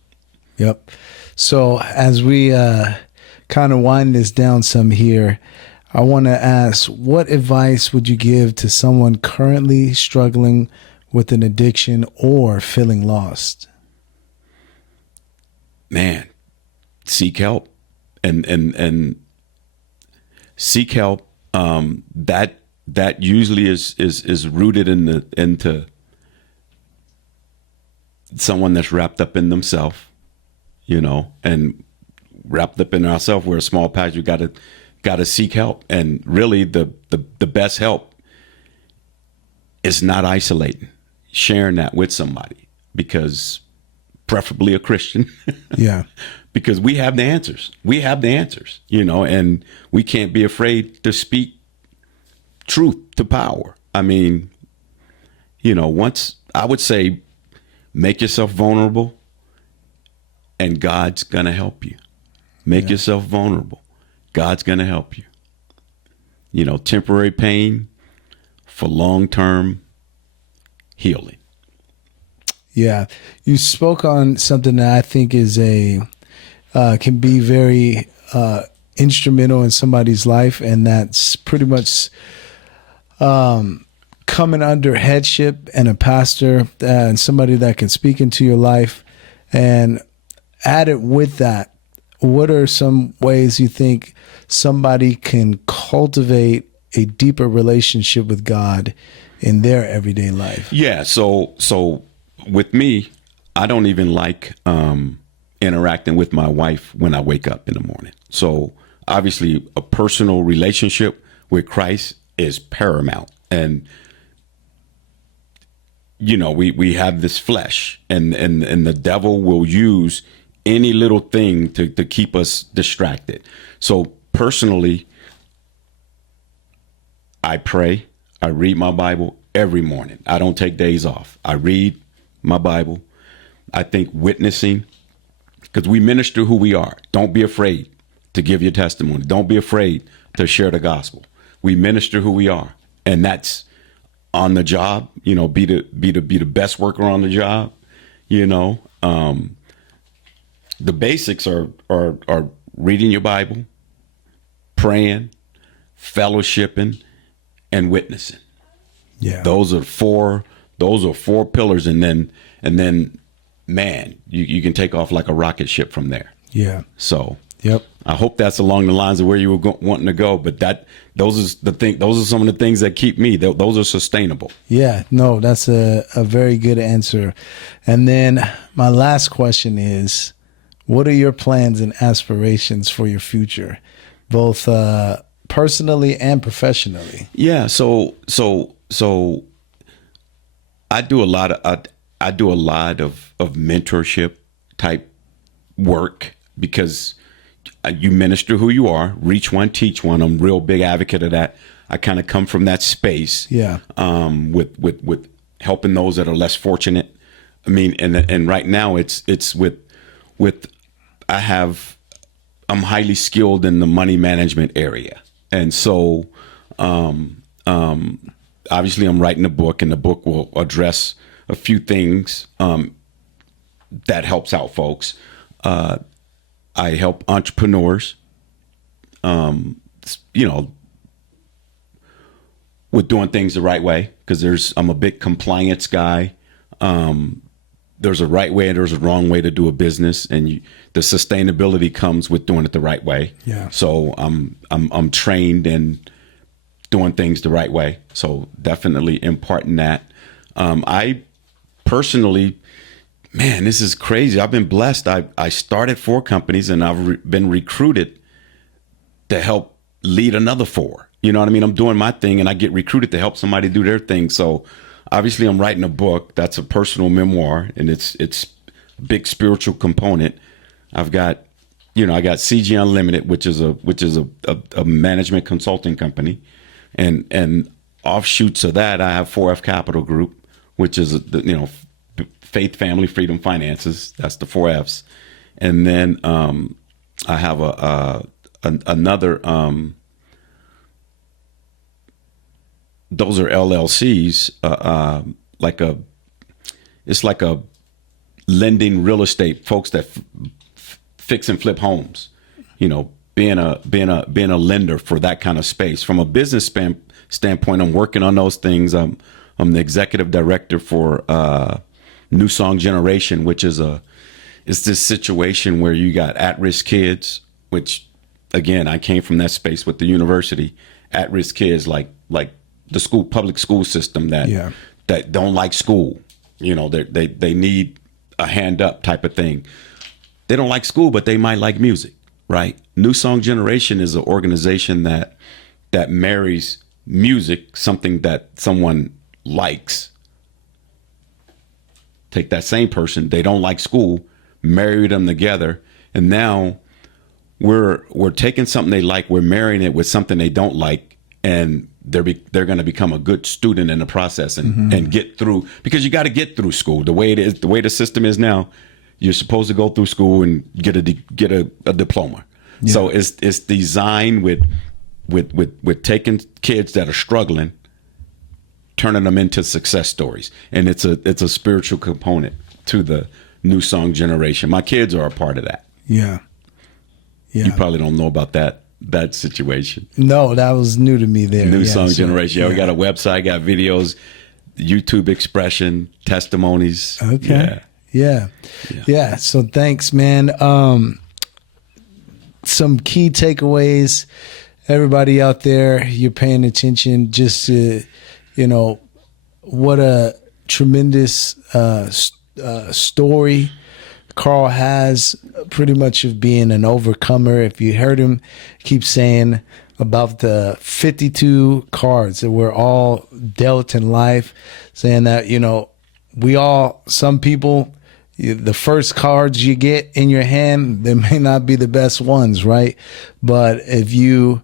Yep. So as we kind of wind this down some here, I want to ask, what advice would you give to someone currently struggling with an addiction or feeling lost? Man, seek help and seek help. That usually is rooted into someone that's wrapped up in themselves, and wrapped up in ourselves. We're a small patch. You got to seek help, and really the best help is not isolating, sharing that with somebody, because preferably a Christian. Yeah. Because we have the answers. We have the answers, and we can't be afraid to speak truth to power. I mean, once I would say, make yourself vulnerable and God's going to help you. Make yourself vulnerable. God's going to help you. Temporary pain for long-term healing. Yeah. You spoke on something that I think is can be very instrumental in somebody's life, and that's pretty much coming under headship and a pastor and somebody that can speak into your life. And added with that, what are some ways you think somebody can cultivate a deeper relationship with God in their everyday life? Yeah. So with me, I don't even like interacting with my wife when I wake up in the morning. So obviously a personal relationship with Christ is paramount. And, we have this flesh, and the devil will use any little thing to keep us distracted. So personally, I pray, I read my Bible every morning. I don't take days off. I read my Bible. I think witnessing, because we minister who we are. Don't be afraid to give your testimony. Don't be afraid to share the gospel. We minister who we are, and that's on the job. Be the best worker on the job. The basics are reading your Bible, praying, fellowshipping, and witnessing. Yeah, those are four pillars, and then man, you can take off like a rocket ship from there. Yeah. So Yep. I hope that's along the lines of where you were wanting to go. But those are some of the things that keep me. Those are sustainable. Yeah, no, that's a very good answer. And then my last question is, what are your plans and aspirations for your future, both personally and professionally? Yeah. So I do a lot of mentorship type work, because you minister who you are, reach one, teach one. I'm a real big advocate of that. I kind of come from that space. Yeah. With helping those that are less fortunate. I mean, and right now it's with I'm highly skilled in the money management area. And so obviously I'm writing a book, and the book will address a few things that helps out folks. I help entrepreneurs, with doing things the right way, because I'm a big compliance guy. There's a right way and there's a wrong way to do a business, and the sustainability comes with doing it the right way. Yeah. So I'm trained in doing things the right way. So definitely imparting that. I personally, man, this is crazy. I've been blessed. I started 4 companies, and I've been recruited to help lead another 4. You know what I mean? I'm doing my thing, and I get recruited to help somebody do their thing. So obviously I'm writing a book that's a personal memoir, and it's a big spiritual component. I've got, I got CG Unlimited, which is a management consulting company, and offshoots of that, I have 4F Capital Group, which is Faith, Family, Freedom, Finances. That's the 4 F's. And then I have another. Those are LLCs. It's like a lending real estate folks that fix and flip homes. Being a lender for that kind of space. From a business standpoint, I'm working on those things. I'm the executive director for New Song Generation, which is it's this situation where you got at-risk kids, which again, I came from that space with the university. At-risk kids like the public school system that don't like school. They need a hand up type of thing. They don't like school, but they might like music, right? New Song Generation is an organization that marries music, something that someone likes. Take that same person, they don't like school, marry them together, and now we're taking something they like, we're marrying it with something they don't like, and they're going to become a good student in the process and get through, because you got to get through school. The way it is, the way the system is now, you're supposed to go through school and get a diploma. Yeah. So it's designed with taking kids that are struggling, turning them into success stories, and it's a spiritual component to the New Song Generation. My kids are a part of that. Yeah. You probably don't know about that situation. No, that was new to me there. New Song Generation. Yeah, we got a website, got videos, YouTube expression, testimonies. Okay. Yeah. So thanks, man. Some key takeaways. Everybody out there, you're paying attention just to, what a tremendous story Carl has, pretty much of being an overcomer. If you heard him keep saying about the 52 cards that we're all dealt in life, saying that, some people, the first cards you get in your hand, they may not be the best ones, right? But if you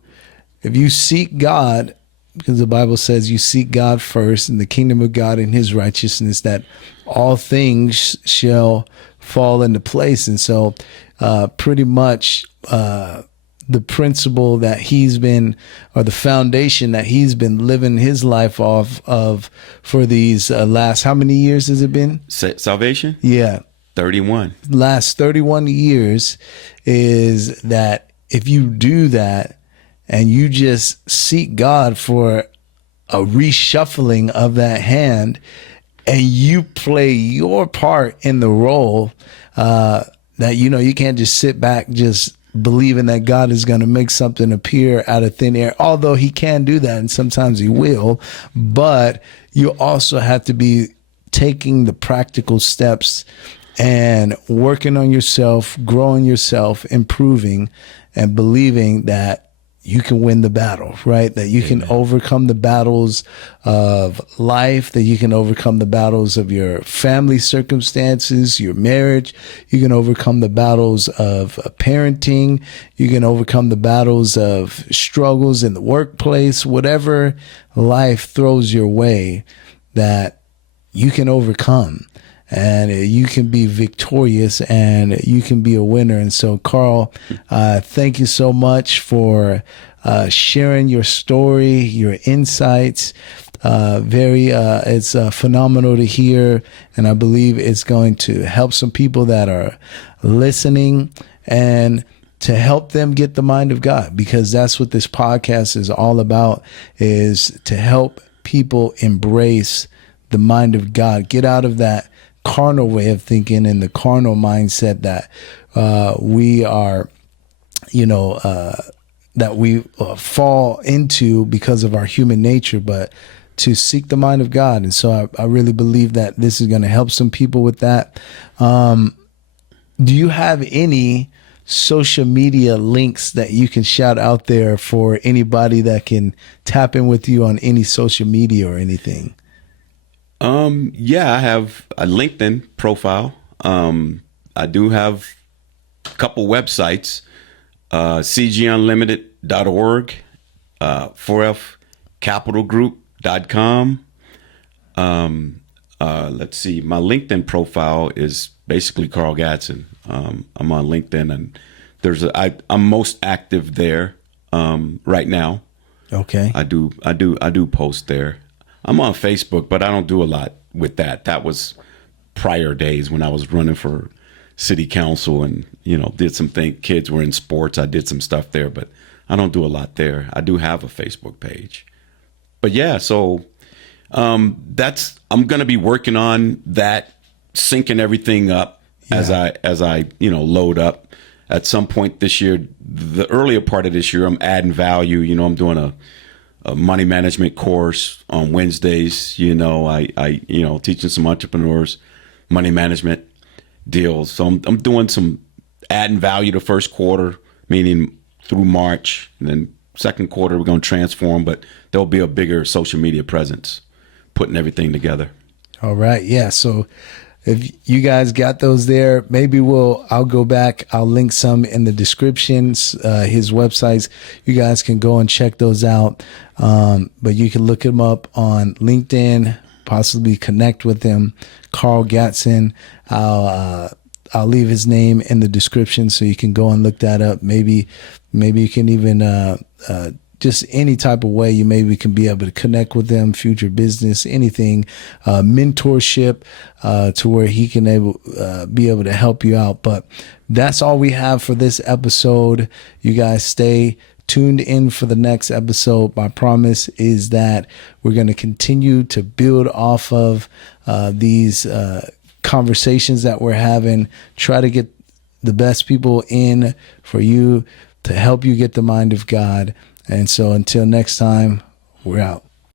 seek God, because the Bible says you seek God first and the kingdom of God and his righteousness, that all things shall fall into place. And so pretty much the principle that he's been, or the foundation that he's been living his life off of for these last, how many years has it been? Salvation? Yeah. 31. Last 31 years is that if you do that and you just seek God for a reshuffling of that hand, and you play your part in the role, that, you can't just sit back just believing that God is going to make something appear out of thin air, although he can do that and sometimes he will. But you also have to be taking the practical steps and working on yourself, growing yourself, improving, and believing that you can win the battle, right? That you can overcome the battles of life, that you can overcome the battles of your family circumstances, your marriage. You can overcome the battles of parenting. You can overcome the battles of struggles in the workplace, whatever life throws your way, that you can overcome. And you can be victorious and you can be a winner. And so, Carl, thank you so much for sharing your story, your insights. It's phenomenal to hear. And I believe it's going to help some people that are listening and to help them get the mind of God, because that's what this podcast is all about, is to help people embrace the mind of God, get out of that carnal way of thinking and the carnal mindset that we are, that we fall into because of our human nature, but to seek the mind of God. And so I really believe that this is going to help some people with that. Do you have any social media links that you can shout out there for anybody that can tap in with you on any social media or anything? Yeah, I have a LinkedIn profile. I do have a couple websites, cgunlimited.org, 4fcapitalgroup.com. Let's see, my LinkedIn profile is basically Carl Gadsden. I'm on LinkedIn, and I'm most active there, right now. Okay. I do post there. I'm on Facebook, but I don't do a lot with that. That was prior days when I was running for city council and, did some things. Kids were in sports. I did some stuff there, but I don't do a lot there. I do have a Facebook page. But yeah, so I'm going to be working on that, syncing everything up as I load up. At some point this year, the earlier part of this year, I'm adding value. I'm doing a money management course on Wednesdays. I teaching some entrepreneurs money management deals. So I'm doing some adding value the first quarter, meaning through March, and then second quarter we're going to transform, but there'll be a bigger social media presence, putting everything together. All right. Yeah. So if you guys got those there, maybe I'll go back. I'll link some in the descriptions, his websites. You guys can go and check those out. But you can look him up on LinkedIn, possibly connect with him. Carl Gadsden. I'll leave his name in the description so you can go and look that up. Maybe you can even, just any type of way you maybe can be able to connect with them, future business, anything, mentorship, to where he can be able to help you out. But that's all we have for this episode. You guys stay tuned in for the next episode. My promise is that we're going to continue to build off of these conversations that we're having, try to get the best people in for you to help you get the mind of God. And so until next time, we're out.